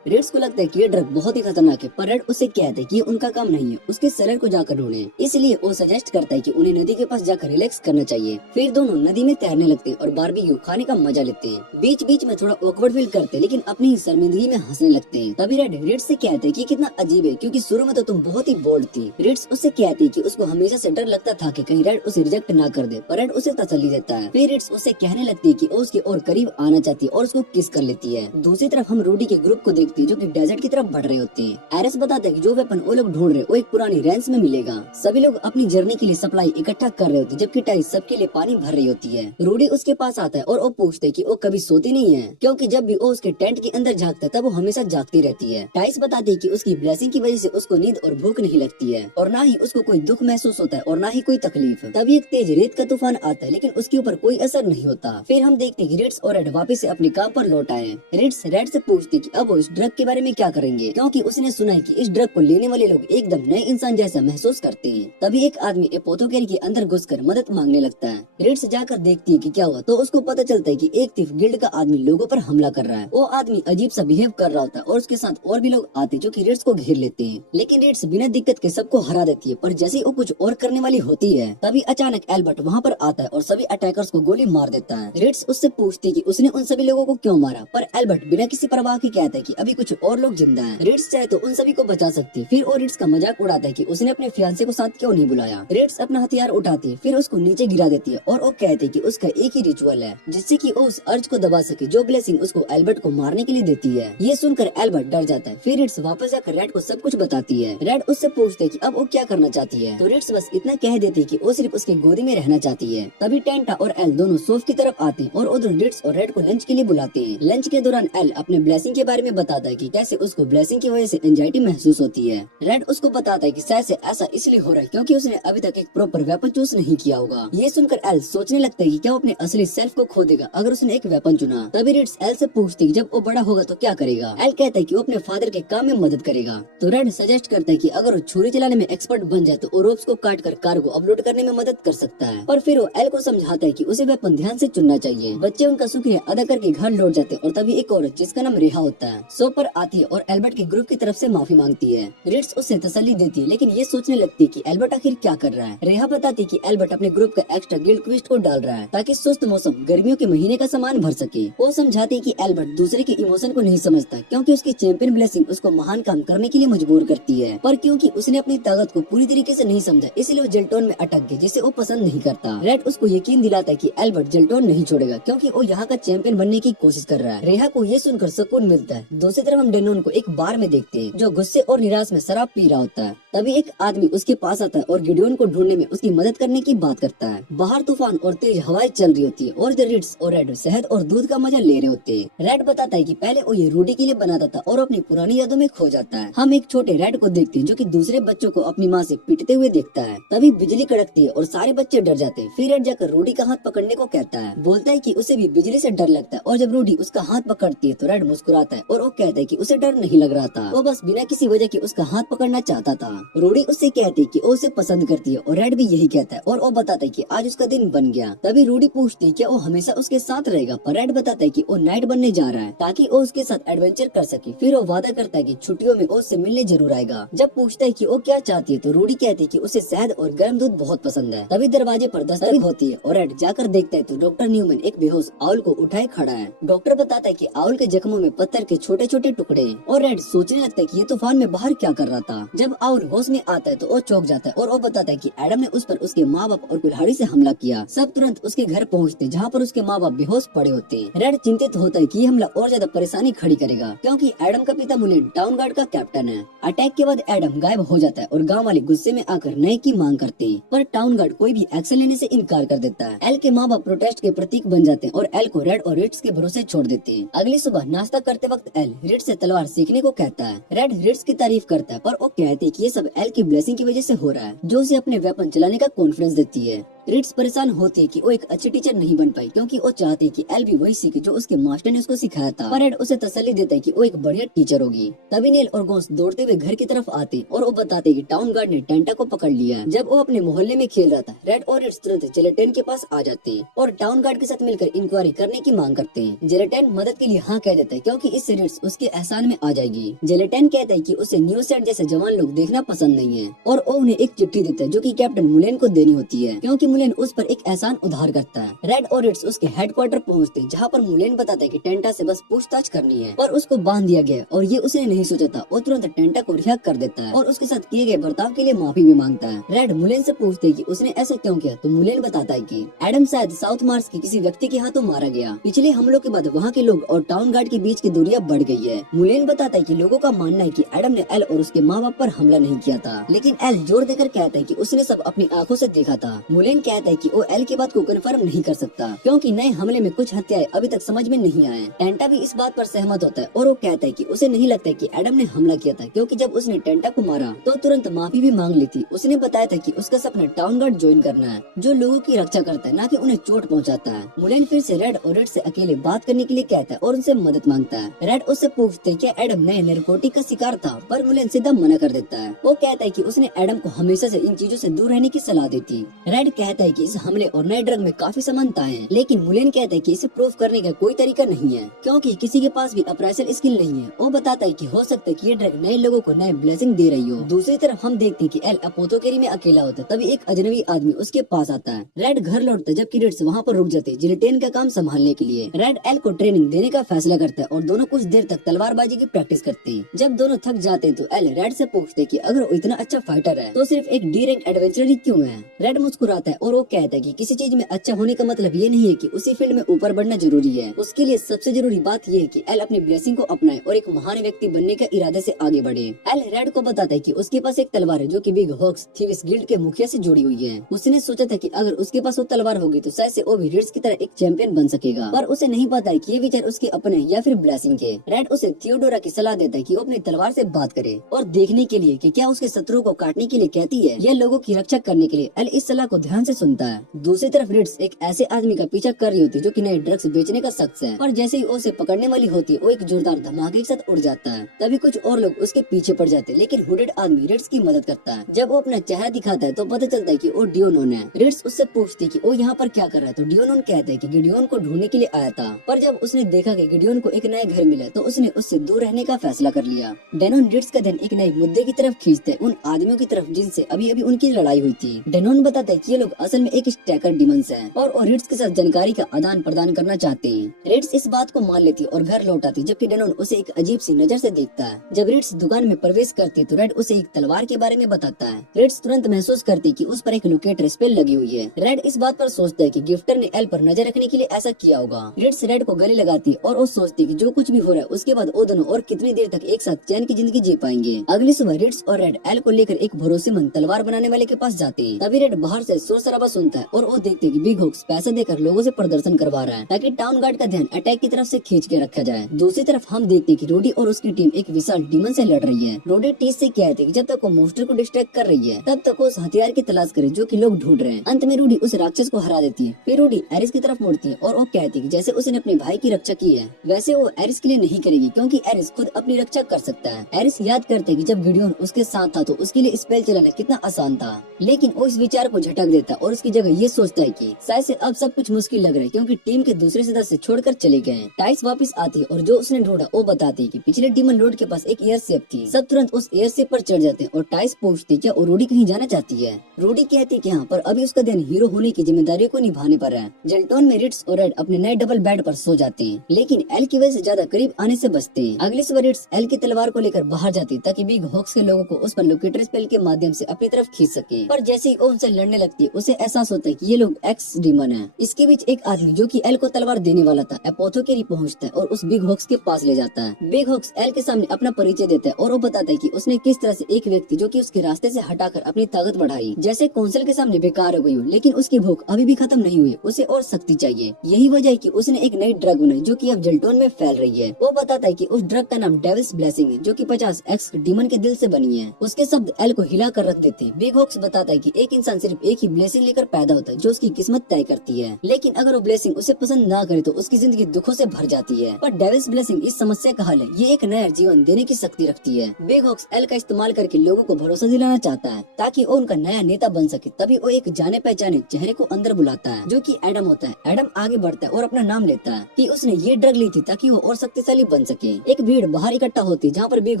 रेड्स को लगता है कि ये ड्रग बहुत ही खतरनाक है, पर रेड उससे कहते हैं कि ये उनका काम नहीं है, उसके सेलर को जाकर ढूंढे। इसलिए वो सजेस्ट करता है कि उन्हें नदी के पास जाकर रिलैक्स करना चाहिए। फिर दोनों नदी में तैरने लगते हैं और बारबेक्यू खाने का मजा लेते हैं। बीच बीच में थोड़ा ऑकवर्ड फील करते हैं, लेकिन अपनी शर्मिंदगी में हंसने लगते हैं। तभी रेड रेड्स से कहते हैं कि कितना अजीब है, क्योंकि शुरू में तो तुम बहुत ही बोल्ड थी। रेड्स उससे कहती है कि उसको हमेशा से डर लगता था कि कहीं रेड उसे रिजेक्ट ना कर दे, पर रेड उसे तसल्ली देता है। फिर रेड्स उससे कहने लगती है कि वो उसके और करीब आना चाहती है और उसको किस कर लेती है। दूसरी तरफ हम रूडी के ग्रुप को देखते हैं जो कि डेजर्ट की तरफ बढ़ रहे होते हैं। एरिस बताता है कि जो वेपन वो लोग ढूंढ रहे वो एक पुरानी रेंज में मिलेगा। सभी लोग अपनी जर्नी के लिए सप्लाई इकट्ठा कर रहे होते हैं, जबकि टाइस सबके लिए पानी भर रही होती है। रूडी उसके पास आता है और वो पूछते है कि वो कभी सोती नहीं है, क्योंकि जब भी वो उसके टेंट के अंदर झांकता है तब वो हमेशा जागती रहती है। टाइस बताती है कि उसकी ब्लेसिंग की वजह से उसको नींद और भूख नहीं लगती है और ना ही उसको कोई दुख महसूस होता है और ना ही कोई तकलीफ। तभी एक तेज रेत का तूफान आता है, लेकिन उसके ऊपर कोई असर नहीं होता। फिर हम देखते हैं कि रेड्स और रेड वापस से अपने काम पर लौट आए। रेड्स रेड से पूछती है कि अब वो इस ड्रग के बारे में क्या करेंगे, क्योंकि उसने सुना है कि इस ड्रग को लेने वाले लोग एकदम नए इंसान जैसा महसूस करते हैं। तभी एक आदमी एपोथेकेरी के अंदर घुसकर मदद मांगने लगता है। रेड्स जाकर देखती है कि क्या हुआ तो उसको पता चलता है कि एक थिफ गिल्ड का आदमी लोगों पर हमला कर रहा है। वो आदमी अजीब सा बिहेव कर रहा होता है और उसके साथ और भी लोग आते जो कि रेड्स को घेर लेते हैं, लेकिन रेड्स बिना दिक्कत के सबको हरा देती है। पर जैसे ही वो कुछ और करने वाली होती है तभी अचानक एल्बर्ट वहाँ पर आता है और सभी अटैकर्स को गोली मार देता है। रेड्स उससे पूछती है कि उसने उन सभी लोगों को क्यों मारा, पर एल्बर्ट बिना किसी परवाह के कहता है कि अभी कुछ और लोग जिंदा हैं। रेड्स चाहे तो उन सभी को बचा सकती है। फिर वो रेड्स का मजाक उड़ाता है कि उसने अपने फियांसे को साथ क्यों नहीं बुलाया। रेड्स अपना हथियार उठाती है, फिर उसको नीचे गिरा देती है और वो कहते हैं कि उसका एक ही रिचुअल है जिससे कि वो उस अर्ज को दबा सके जो ब्लेसिंग उसको एल्बर्ट को मारने के लिए देती है। ये सुनकर एल्बर्ट डर जाता है। फिर रेड्स वापस जाकर रेड को सब कुछ बताती है। रेड उससे पूछते है कि अब वो क्या करना चाहती है, तो रेड्स बस इतना कह देती है कि वो सिर्फ उसके गोदी में रहना चाहती है। तभी टेंटा और एल दोनों सोफ की तरफ आते हैं और उधर रेड्स और रेड को लंच के लिए बुलाते हैं। लंच के दौरान एल अपने ब्लेसिंग के बारे में बताती समझाता है कि कैसे उसको ब्लेसिंग की वजह से एंजाइटी महसूस होती है। रेड उसको बताता है कि शायद से ऐसा इसलिए हो रहा है क्योंकि उसने अभी तक एक प्रॉपर वेपन चूज नहीं किया होगा। ये सुनकर एल सोचने लगता है कि क्या वो अपने असली सेल्फ को खो देगा अगर उसने एक वेपन चुना। तभी रिड्स एल से पूछती है कि जब वो बड़ा होगा तो क्या करेगा। एल कहता है कि वो अपने फादर के काम में मदद करेगा। तो रेड सजेस्ट करता है कि अगर वो छुरी चलाने में एक्सपर्ट बन जाए तो वो रोप्स को काट कर कार को अपलोड करने में मदद कर सकता है। पर फिर वो एल को समझाता है कि उसे वेपन ध्यान से चुनना चाहिए। बच्चे उनका शुक्रिया अदा करके घर लौट जाते हैं और तभी एक औरत जिसका नाम रेहा होता है शो पर आती है और एल्बर्ट के ग्रुप की तरफ से माफी मांगती है। रिड्स उससे तसल्ली देती है लेकिन ये सोचने लगती है कि एल्बर्ट आखिर क्या कर रहा है। रेहा बताती है कि एल्बर्ट अपने ग्रुप का एक्स्ट्रा गिल्ड क्विस्ट को डाल रहा है ताकि सुस्त मौसम गर्मियों के महीने का सामान भर सके। वो समझाती है कि एल्बर्ट दूसरे के इमोशन को नहीं समझता क्योंकि उसकी चैंपियन ब्लेसिंग उसको महान काम करने के लिए मजबूर करती है, पर क्योंकि उसने अपनी ताकत को पूरी तरीके से नहीं समझा इसलिए वो जेल्टोन में अटक गया जिसे वो पसंद नहीं करता। रेड उसको यकीन दिलाता है कि एल्बर्ट जेल्टोन नहीं छोड़ेगा क्योंकि वो यहाँ का चैंपियन बनने की कोशिश कर रहा है। रेहा को ये सुनकर सुकून मिलता है। दूसरी तरफ हम डेनोन को एक बार में देखते हैं जो गुस्से और निराश में शराब पी रहा होता है। तभी एक आदमी उसके पास आता है और गिडियोन को ढूंढने में उसकी मदद करने की बात करता है। बाहर तूफान और तेज हवाएं चल रही होती है और रिड्स और रेड शहद और दूध का मजा ले रहे होते हैं। रेड बताता है कि पहले वो ये रूडी के लिए बनाता था और अपनी पुरानी यादों में खो जाता है। हम एक छोटे रेड को देखते हैं जो कि दूसरे बच्चों को अपनी माँ से पीटते हुए देखता है। तभी बिजली कड़कती है और सारे बच्चे डर जाते हैं। फिर रेड जाकर रूडी का हाथ पकड़ने को कहता है, बोलता है कि उसे भी बिजली से डर लगता है और जब रूडी उसका हाथ पकड़ती है तो रेड मुस्कुराता है और वो कहता है कि उसे डर नहीं लग रहा था, वो बस बिना किसी वजह के उसका हाथ पकड़ना चाहता था। रूडी उससे कहती है कि वो उसे पसंद करती है और रेड भी यही कहता है और वो बताता है कि आज उसका दिन बन गया। तभी रूडी पूछती है कि वो हमेशा उसके साथ रहेगा, पर रेड बताता है कि वो नाइट बनने जा रहा है ताकि वो उसके साथ एडवेंचर कर सके। फिर वो वादा करता है कि छुट्टियों में वो उससे मिलने जरूर आएगा। जब पूछता है कि वो क्या चाहती है तो रूडी कहती है कि उसे शहद और गर्म दूध बहुत पसंद है। तभी दरवाजे पर दस्तक होती है और रेड जाकर देखता है तो डॉक्टर न्यूमैन एक बेहोश आउल को उठाए खड़ा है। डॉक्टर बताता है कि आउल के जख्मों में पत्थर के छोटे छोटे टुकड़े और रेड सोचने लगता है कि ये तूफान में बाहर क्या कर रहा था। जब आउल होश में आता है तो वो चौंक जाता है और वो बताता है कि एडम ने उस पर उसके माँ बाप और कुल्हाड़ी से हमला किया। सब तुरंत उसके घर पहुँचते जहाँ पर उसके माँ बाप बेहोश पड़े होते। रेड चिंतित होता है कि ये हमला और ज्यादा परेशानी खड़ी करेगा क्योंकि एडम का पिता मुलेन टाउन गार्ड का कैप्टन है। अटैक के बाद एडम गायब हो जाता है और गांव वाले गुस्से में आकर नए की मांग करते हैं, पर टाउन गार्ड कोई भी एक्शन लेने से इनकार कर देता है। एल के माँ बाप प्रोटेस्ट के प्रतीक बन जाते हैं और एल को रेड और रिट्स के भरोसे छोड़ देते हैं। अगली सुबह नाश्ता करते वक्त एल रिट्स से तलवार सीखने को कहता है। रेड रिट्स की तारीफ करता है पर वो कहते हैं कि ये सब एल की ब्लेसिंग की वजह से हो रहा है जो उसे अपने वेपन चलाने का कॉन्फिडेंस देती है। रिट्स परेशान होती है कि वो एक अच्छी टीचर नहीं बन पाई क्योंकि वो चाहती है कि एल भी वही सीखे जो उसके मास्टर ने उसको सिखाया था, पर रेड उसे तसल्ली देता है कि वो एक बढ़िया टीचर होगी। तभी नेल और गोंस दौड़ते हुए घर की तरफ आते और वो बताते कि टाउन गार्ड ने टेंटा को पकड़ लिया। जब वो अपने मोहल्ले में खेल रहा था रेड और रिट्स तुरंत जेलेटेन के पास आ जाते हैं और टाउन गार्ड के साथ मिलकर इंक्वायरी करने की मांग करते हैं। जेलेटेन मदद के लिए हाँ कह देता है क्योंकि इससे रिट्स उसके एहसान में आ जाएगी। जेलेटेन कहता है कि उसे न्यू सेट जैसे जवान लोग देखना पसंद नहीं है और वो उन्हें एक चिट्ठी देता है जो कि कैप्टन मुलेन को देनी होती है क्योंकि मुलेन उस पर एक एहसान उधार करता है। रेड और रिट्स उसके हेडक्वार्टर पहुंचते जहाँ पर मुलेन बताता है कि टेंटा से बस पूछताछ करनी है, पर उसको बांध दिया गया और ये उसने नहीं सोचा था। वो तुरंत टेंटा को रिहा कर देता है और उसके साथ किए गए बर्ताव के लिए माफी भी मांगता है। रेड मुलेन से पूछते है कि उसने ऐसा क्यों किया तो मुलेन बताता है कि एडम शायद साउथ मार्स के किसी व्यक्ति के हाथों मारा गया। पिछले हमलों के बाद वहाँ के लोग और टाउन गार्ड के बीच की दूरियां बढ़ गई है। मुलेन बताता है कि लोगों का मानना है कि एडम ने एल और उसके माँ बाप पर हमला नहीं किया था, लेकिन एल जोर देकर कहता है कि उसने सब अपनी आंखों से देखा था। मुलेन कहता है कि वो एल की बात को कन्फर्म नहीं कर सकता क्योंकि नए हमले में कुछ हत्याएं अभी तक समझ में नहीं आए। टेंटा भी इस बात पर सहमत होता है और वो कहता है कि उसे नहीं लगता कि एडम ने हमला किया था क्योंकि जब उसने टेंटा को मारा तो तुरंत माफी भी मांग ली थी। उसने बताया था कि उसका सपना टाउन गार्ड ज्वाइन करना है जो लोगों की रक्षा करता है न कि उन्हें चोट पहुंचाता है। मुलेन फिर से रेड और रिट्स से अकेले बात करने के लिए कहता है और उनसे मदद मांगता है। रेड उससे पूछते कि एडम नए नरकोटिक का शिकार था, पर मुलेन सीधा मना कर देता है। वो कहता है कि उसने एडम को हमेशा से इन चीजों से दूर रहने की सलाह दी थी। रेड कहता है कि इस हमले और नए ड्रग में काफी समानताएं हैं, लेकिन मुलेन कहता है कि इसे प्रूफ करने का कोई तरीका नहीं है क्योंकि किसी के पास भी ऑपरेशन स्किल नहीं है। वो बताता है कि हो सकता है कि ये ड्रग नए लोगों को नए ब्लेसिंग दे रही हो। दूसरी तरफ हम देखते हैं कि एल अपोथोकेरी में अकेला होता है। तभी एक अजनबी आदमी उसके पास आता है। रेड घर लौटता है जबकि रिट्स वहाँ पर रुक जाते जिलेटेन का काम संभालने के लिए। रेड एल को ट्रेनिंग देने का फैसला करता है और दोनों कुछ देर तक तलवारबाजी की प्रैक्टिस करते हैं। जब दोनों थक जाते हैं तो एल रेड से पूछते कि अगर वो इतना अच्छा फाइटर है तो सिर्फ एक डी रैंक एडवेंचरर ही क्यों है। रेड मुस्कुराता है और वो कहता है कि किसी चीज में अच्छा होने का मतलब ये नहीं है कि उसी फील्ड में ऊपर बढ़ना जरूरी है। उसके लिए सबसे जरूरी बात ये है कि एल अपनी ब्लेसिंग को अपनाए और एक महान व्यक्ति बनने के इरादे से आगे बढ़े। एल रेड को बताता है कि उसके पास एक तलवार है जो कि बिग हॉक्स थीव्स गिल्ड के मुखिया से जुड़ी हुई है। उसने सोचा था कि अगर उसके पास वो तलवार होगी तो शायद से वो भी रेड्स की तरह एक चैंपियन बन सकेगा, पर उसे नहीं पता है कि ये विचार उसके अपने या फिर ब्लेसिंग के। रेड उसे थियोडोरा की सलाह देता है कि वो अपनी तलवार से बात करे और देखने के लिए कि क्या उसके शत्रुओं को काटने के लिए कहती है या लोगों की रक्षा करने के लिए। एल इस सलाह को ध्यान से सुनता है। दूसरी तरफ रेड्स एक ऐसे आदमी का पीछा कर रही होती है जो कि नए ड्रग्स बेचने का शख्स है, और जैसे ही वो उसे पकड़ने वाली होती है वो एक जोरदार धमाके के साथ उड़ जाता है। तभी कुछ और लोग उसके पीछे पड़ जाते हैं, लेकिन हुडेड आदमी रेड्स की मदद करता है। जब वो अपना चेहरा दिखाता है तो पता चलता है कि वो डियोनोन है। रेड्स उससे पूछती है कि वो यहाँ पर क्या कर रहा है, तो डियोनोन कहता है कि गिडियोन को ढूंढने के लिए आया था, पर जब उसने देखा कि गिडियोन को एक नया घर मिला तो उसने उससे दूर रहने का फैसला कर लिया। डेनोन रेड्स का ध्यान एक नए मुद्दे की तरफ खींचता है, उन आदमियों की तरफ जिनसे अभी अभी उनकी लड़ाई हुई थी। डेनोन बताता है कि ये लोग असल में एक स्टैकर डिमंस हैं और रेड्स के साथ जानकारी का आदान प्रदान करना चाहते हैं। रेड्स इस बात को मान लेती है और घर लौट आती, जबकि डेनोन उसे एक अजीब सी नजर से देखता है। जब रेड्स दुकान में प्रवेश करती है तो रेड उसे एक तलवार के बारे में बताता है। रेड्स तुरंत महसूस करती कि उस पर एक लोकेटर स्पेल लगी हुई है। रेड इस बात पर सोचता है कि गिफ्टर ने एल पर नजर रखने के लिए ऐसा किया होगा। रेड्स रेड को गले लगाती और वो सोचती कि जो कुछ भी हो रहा है उसके बाद वो दोनों और कितनी देर तक एक साथ चैन की जिंदगी जी पाएंगे। अगली सुबह रेड्स और रेड एल को लेकर एक भरोसेमंद तलवार बनाने वाले के पास जाते हैं। तभी रेड बाहर से शोर शराबा सुनता है और वो देखते हैं कि बिग हॉक्स पैसा देकर लोगों से प्रदर्शन करवा रहा है ताकि टाउन गार्ड का ध्यान अटैक की तरफ से खींच के रखा जाए। दूसरी तरफ हम देखते हैं कि रोडी और उसकी टीम एक विशाल डीमन से लड़ रही है। रोडी टीस से कहते हैं कि जब तक वो मोस्टर को डिस्ट्रैक्ट कर रही है तब तक वो उस हथियार की तलाश करे जो कि लोग ढूंढ रहे हैं। अंत में रूडी उस राक्षस को हरा देती है। फिर रूडी एरिस की तरफ मुड़ती है और वो कहती है कि जैसे उसने अपने भाई की रक्षा की है वैसे वो एरिस के लिए नहीं करेगी, क्योंकि एरिस खुद अपनी रक्षा कर सकता है। एरिस याद करते कि जब गिडियोन उसके साथ था तो उसके लिए स्पेल चलाना कितना आसान था, लेकिन वो इस विचार को झटक देता और उसकी जगह ये सोचता है कि शायद से अब सब कुछ मुश्किल लग रहा है क्योंकि टीम के दूसरे सदस्य छोड़कर चले गए। टाइस वापस आती है और जो उसने ढूंढा वो बताती है कि पिछले डीमन लॉर्ड के पास एक एयरशिप थी। सब तुरंत उस एयरशिप पर चढ़ जाते हैं और टाइस पूछती क्या रूडी कहीं जाना चाहती है। रूडी कहती है कि हाँ, पर अभी उसका ध्यान हीरो होने की जिम्मेदारी को निभाने पर है। जेल्टोन में रिट्स और रेड अपने नए डबल बेड पर सो जाते हैं, लेकिन एल की वजह से ज्यादा करीब आने से बचते हैं। अगली सुबह रिट्स एल की तलवार को लेकर बाहर जाती है ताकि बिग हॉक्स के लोगों को उस पर लोकेटर स्पेल के माध्यम से अपनी तरफ खींच सके, पर जैसे ही वो उनसे लड़ने लगती है उसे एहसास होता है कि ये लोग एक्स डीमन है। इसके बीच एक आदमी जो कि एल को तलवार देने वाला था एपोथोकेरी पहुंचता है और उस बिग हॉक्स के पास ले जाता है। बिग हॉक्स एल के सामने अपना परिचय देता है और वो बताता है कि उसने किस तरह से एक व्यक्ति जो कि उसके रास्ते से हटाकर अपनी ताकत बढ़ाई, जैसे कौंसिल के सामने बेकार हो गई हो, लेकिन उसकी भूख अभी भी खत्म नहीं हुई, उसे और शक्ति चाहिए। यही वजह है कि उसने एक नई ड्रग बनाई जो कि अब जेल्टोन में फैल रही है। वो बताता है कि उस ड्रग का नाम डेविल्स ब्लेसिंग है जो कि 50 एक्स डीमन के दिल से बनी है। उसके शब्द एल को हिला कर रख देते हैं। बिग हॉक्स बताता है कि एक इंसान सिर्फ एक ही ब्लेसिंग लेकर पैदा होता है जो उसकी किस्मत तय करती है, लेकिन अगर वो ब्लेसिंग उसे पसंद ना करे तो उसकी जिंदगी दुखों से भर जाती है। पर डेविल्स ब्लेसिंग इस समस्या का हल है, ये एक नया जीवन देने की शक्ति रखती है। बिग हॉक्स एल का इस्तेमाल करके लोगों को भरोसा दिलाना चाहता है ताकि वो उनका नया नेता बन सके। तभी वो एक जाने पहचाने चेहरे को अंदर बुलाता है जो कि एडम होता है। एडम आगे बढ़ता है और अपना नाम लेता है कि उसने ये ड्रग ली थी ताकि वो और शक्तिशाली बन सके। एक भीड़ बाहर इकट्ठा होती है जहाँ पर बिग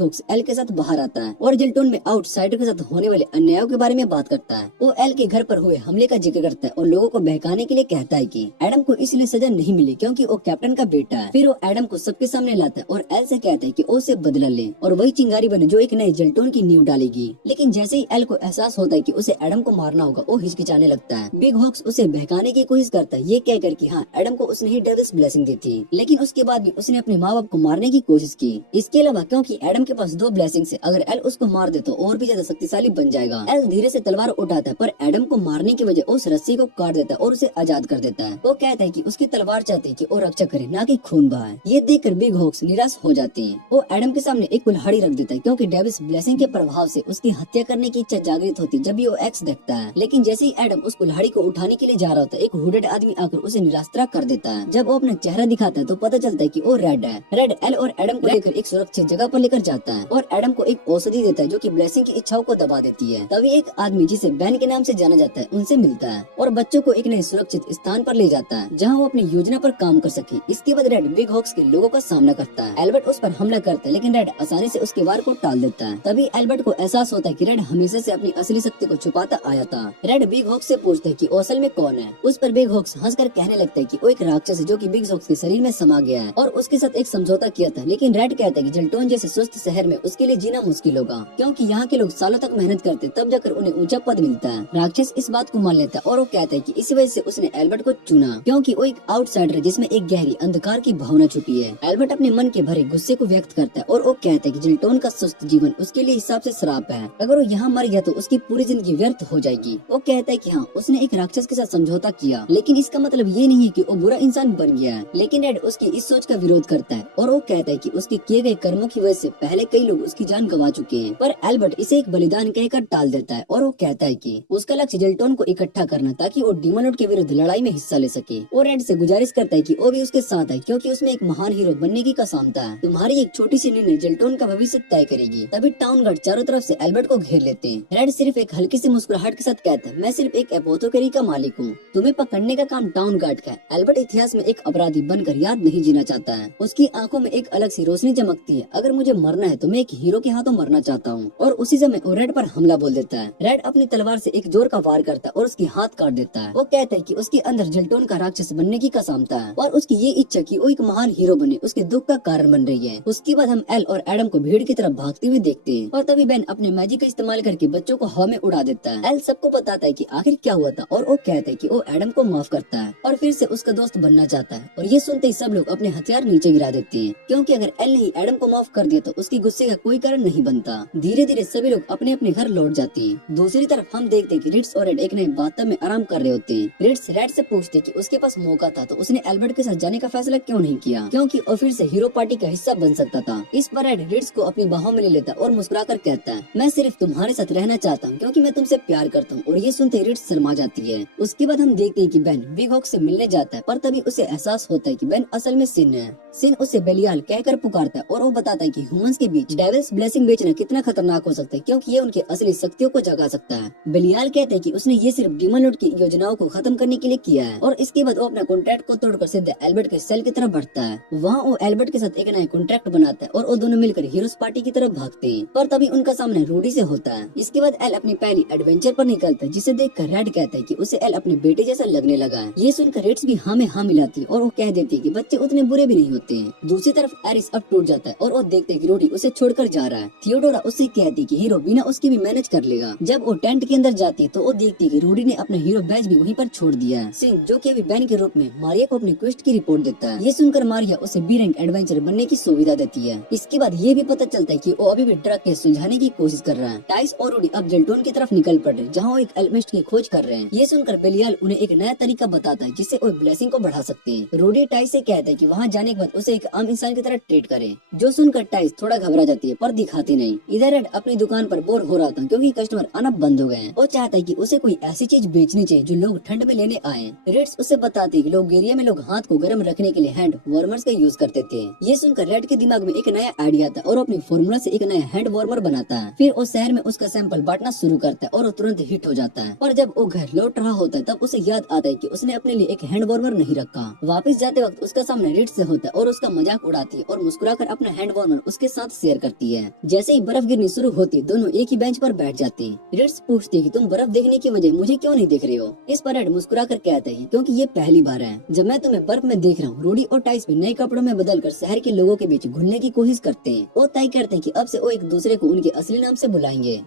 हॉक्स एल के साथ बाहर आता है और जेल्टोन में आउटसाइडर के साथ होने वाले अन्यायों के बारे में बात करता है। वो एल के घर पर हुए हमले का जिक्र करता है और लोगों को बहकाने के लिए कहता है कि एडम को इसलिए सजा नहीं मिली क्योंकि वो कैप्टन का बेटा है। फिर वो एडम को सबके सामने लाता है और एल से कहता है कि वो उसे बदला ले और वही चिंगारी बने जो एक नए जेल्टोन की नींव डालेगी। लेकिन जैसे ही एल को एहसास होता है कि उसे एडम को मारना होगा वो हिचकिचाने लगता है। बिग हॉक्स उसे बहकाने की कोशिश करता है ये कहकर कि हाँ, एडम को उसने ही डेविल्स ब्लेसिंग दी थी, लेकिन उसके बाद भी उसने अपने माँ बाप को मारने की कोशिश की। इसके अलावा क्योंकि एडम के पास 2 ब्लेसिंग है, अगर एल उसको मार दे तो और भी ज्यादा शक्तिशाली बन जाएगा। एल धीरे से तलवार उठाता है पर एडम को मारने की वजह उस रस्सी को काट देता है और उसे आजाद कर देता है। वो कहता है कि उसकी तलवार चाहती है कि वो रक्षा करे ना कि खून बहाए। ये देखकर बिग हॉक्स निराश हो जाती है। वो एडम के सामने एक कुल्हाड़ी रख देता है क्योंकि डेविल्स ब्लेसिंग के प्रभाव से उसकी हत्या करने की इच्छा जागृत होती जब भी वो एक्स देखता है। लेकिन जैसे ही एडम उस कुल्हाड़ी को उठाने के लिए जा रहा होता है एक हुडेड आदमी आकर उसे निरास्त्रा कर देता है। जब वो अपना चेहरा दिखाता है तो पता चलता है कि वो रेड है। रेड एल और एडम को लेकर एक सुरक्षित जगह पर लेकर जाता है और एडम को एक औषधि देता है जो कि ब्लेसिंग की इच्छाओं को दबा देती है। तभी एक आदमी जिसे बैन के नाम से जाना जाता है उनसे मिलता है और बच्चों को एक नए सुरक्षित स्थान पर ले जाता है जहाँ वो अपनी योजना पर काम कर सके। इसके बाद रेड बिग हॉक्स के लोगों का सामना करता है। एल्बर्ट उस पर हमला करता है लेकिन रेड आसानी से उसके वार को टाल देता है। तभी एल्बर्ट को एहसास होता है कि रेड हमेशा से अपनी असली शक्ति को छुपाता आया था। रेड बिग हॉक्स से पूछता है कि वो असल में कौन है। उस पर बिग हॉक्स हंसकर कहने लगता है कि वो एक राक्षस है जो कि बिग हॉक्स के शरीर में समा गया है और उसके साथ एक समझौता किया था। लेकिन रेड कहता है कि जेल्टोन जैसे स्वस्थ शहर में उसके लिए जीना मुश्किल होगा क्योंकि यहाँ के लोग सालों तक मेहनत करते तब जाकर उन्हें ऊंचा पद मिलता है। राक्षस इस बात बात को मान लेता है और वो कहता है कि इसी वजह से उसने एल्बर्ट को चुना, क्योंकि वो एक आउटसाइडर है जिसमें एक गहरी अंधकार की भावना छुपी है। एल्बर्ट अपने मन के भरे गुस्से को व्यक्त करता है और वो कहता है कि जिल्टोन का सुस्त जीवन उसके लिए हिसाब से श्राप है। अगर वो यहाँ मर गया तो उसकी पूरी जिंदगी व्यर्थ हो जाएगी। वो कहता है कि हाँ, उसने एक राक्षस के साथ समझौता किया, लेकिन इसका मतलब ये नहीं है कि वो बुरा इंसान बन गया है। लेकिन रेड उसकी इस सोच का विरोध करता है और वो कहता है कि उसके किए गए कर्मों की वजह से पहले कई लोग उसकी जान गंवा चुके हैं। पर एल्बर्ट इसे एक बलिदान कहकर टाल देता है और वो कहता है कि उसका लक्ष्य जिल्टोन को इकट्ठा करना ताकि वो डीमन लॉर्ड के विरुद्ध लड़ाई में हिस्सा ले सके। और रेड से गुजारिश करता है कि वो भी उसके साथ है, क्योंकि उसमें एक महान हीरो बनने की कसमता है। तुम्हारी एक छोटी सी निर्णय जिल्टोन का भविष्य तय करेगी। तभी टाउन गार्ड चारों तरफ से एल्बर्ट को घेर लेते हैं। रेड सिर्फ एक हल्की सी मुस्कुराहट के साथ कहता है, मैं सिर्फ एक एपोथेकेरी का मालिक हूँ, तुम्हें पकड़ने का काम टाउन गार्ड का है। एल्बर्ट इतिहास में एक अपराधी बनकर याद नहीं जीना चाहता है। उसकी आंखों में एक अलग सी रोशनी चमकती है। अगर मुझे मरना है तो मैं एक हीरो के हाथों मरना चाहता हूँ। और उसी समय वो रेड पर हमला बोल देता है। रेड अपनी तलवार से एक जोर का वार करता है और उसकी हाथ काट देता है। वो कहता है कि उसके अंदर जिल्टोन का राक्षस बनने की कसमता है और उसकी ये इच्छा कि वो एक महान हीरो बने उसके दुख का कारण बन रही है। उसके बाद हम एल और एडम को भीड़ की तरफ भागते हुए देखते हैं और तभी बेन अपने मैजिक का इस्तेमाल करके बच्चों को हवा में उड़ा देता है। एल सबको बताता है कि आखिर क्या हुआ था और वो कहता है कि वो एडम को माफ करता है और फिर से उसका दोस्त बनना चाहता है। और ये सुनते ही सब लोग अपने हथियार नीचे गिरा देते हैं, क्योंकि अगर एल ने एडम को माफ कर दिया तो उसकी गुस्से का कोई कारण नहीं बनता। धीरे धीरे सभी लोग अपने अपने घर लौट जाते हैं। दूसरी तरफ हम देखते हैं कि रिट्स और रेड एक नए बाथटब में आराम कर रहे होते हैं। रिट्स रेड से पूछते कि उसके पास मौका था तो उसने एल्बर्ट के साथ जाने का फैसला क्यों नहीं किया, क्योंकि वो फिर से हीरो पार्टी का हिस्सा बन सकता था। इस पर रेड रिट्स को अपनी बाहों में ले लेता और मुस्कुराकर कहता है, मैं सिर्फ तुम्हारे साथ रहना चाहता हूँ क्योंकि मैं तुमसे प्यार करता हूँ। और ये सुनते रिट्स शर्मा जाती है। उसके बाद हम देखते हैं कि बेन बिग हॉक से मिलने जाता है, पर तभी उसे एहसास होता है कि बेन असल में सिन है। सिन उसे बेलियाल कहकर पुकारता है और वो बताता है कि ह्यूमंस के बीच डेविल्स ब्लेसिंग बेचना कितना खतरनाक हो सकता है, क्योंकि ये उनके असली शक्तियों को जगा सकता है। बेलियाल कहते हैं कि उसने ये सिर्फ डीमन लॉर्ड की योजनाओं को खत्म करने के लिए किया है। और इसके बाद वो अपना कॉन्ट्रैक्ट को तोड़कर सीधे एल्बर्ट के सेल की तरफ बढ़ता है। वहाँ वो एल्बर्ट के साथ एक नया कॉन्ट्रैक्ट बनाता है और वो दोनों मिलकर हीरोज पार्टी की तरफ भागते हैं। पर तभी उनका सामना रूडी से होता है। इसके बाद एल अपनी पहली एडवेंचर पर निकलता है, जिसे देखकर रेड कहता है कि उसे एल अपने बेटे जैसा लगने लगा है। ये सुनकर रेड्स भी हाँ में हाँ मिलाती है और वो कह देती है कि बच्चे उतने बुरे भी नहीं होते हैं। दूसरी तरफ एरिस अब टूट जाता है और वो देखते हैं कि रूडी उसे छोड़कर जा रहा है। थियोडोरा उससे कहती है कि हीरो बिना उसके भी मैनेज कर लेगा। जब वो टेंट के अंदर जाती है तो वो देखती है कि रूडी ने अपना हीरो बैज भी वहीं पर छोड़ दिया है। सिंह जो कि अभी बैन के रूप में मारिया को अपनी क्वेस्ट की रिपोर्ट देता है। ये सुनकर मारिया उसे बी रैंक एडवेंचर बनने की सुविधा देती है। इसके बाद ये भी पता चलता है कि वो अभी भी ड्रग केस सुलझाने की कोशिश कर रहा है। टाइस और रूडी अब जिल्टोन की तरफ निकल पड़े, जहाँ वो एक एल्केमिस्ट की खोज कर रहे हैं। ये सुनकर बेलियाल उन्हें एक नया तरीका बताता है जिससे वो ब्लेसिंग को बढ़ा सकते हैं। रूडी टाइस से कहता है कि वहाँ जाने के बाद उसे एक आम इंसान की तरह ट्रीट करे, जो सुनकर टाइस थोड़ा घबरा जाती है पर दिखाती नहीं। इधर रेड अपनी दुकान पर बोर हो रहा था क्योंकि कस्टमर आना बंद हो गए हैं। वो चाहता है कि उसे कोई ऐसी चीज बेचनी चाहिए जो लोग ठंड में लेने आए। रेड्स उसे बताते हैं कि लोगेरिया में लोग हाथ को गर्म रखने के लिए हैंड वार्मर्स का यूज करते थे। ये सुनकर रेड के दिमाग में एक नया आइडिया था और अपनी फॉर्मूला से एक नया हैंड वार्मर बनाता है। फिर वो शहर में उसका सैंपल बांटना शुरू करता है और वो तुरंत हिट हो जाता है। पर जब वो घर लौट रहा होता है तब उसे याद आता है कि उसने अपने लिए एक हैंड वार्मर नहीं रखा। वापस जाते वक्त उसका सामने रेड से होता है और उसका मजाक उड़ाती है और मुस्कुराकर अपना हैंड वार्मर उसके साथ शेयर करती है। जैसे ही बर्फ गिरनी शुरू होती दोनों एक ही बेंच पर बैठ जाते हैं। रेड्स पूछती है कि तुम बर्फ देखने की वजह मुझे क्यों नहीं देख रहे हो। इस पर रेड मुस्कुराकर कहते हैं क्योंकि ये पहली बार है जब मैं तुम्हें बर्फ में देख रहा हूँ। रूडी और टाइस भी नए कपड़ों में बदलकर शहर के लोगों के बीच घुलने की कोशिश करते हैं। वो तय करते हैं कि अब से वो एक दूसरे को उनके असली नाम से बुलाएंगे।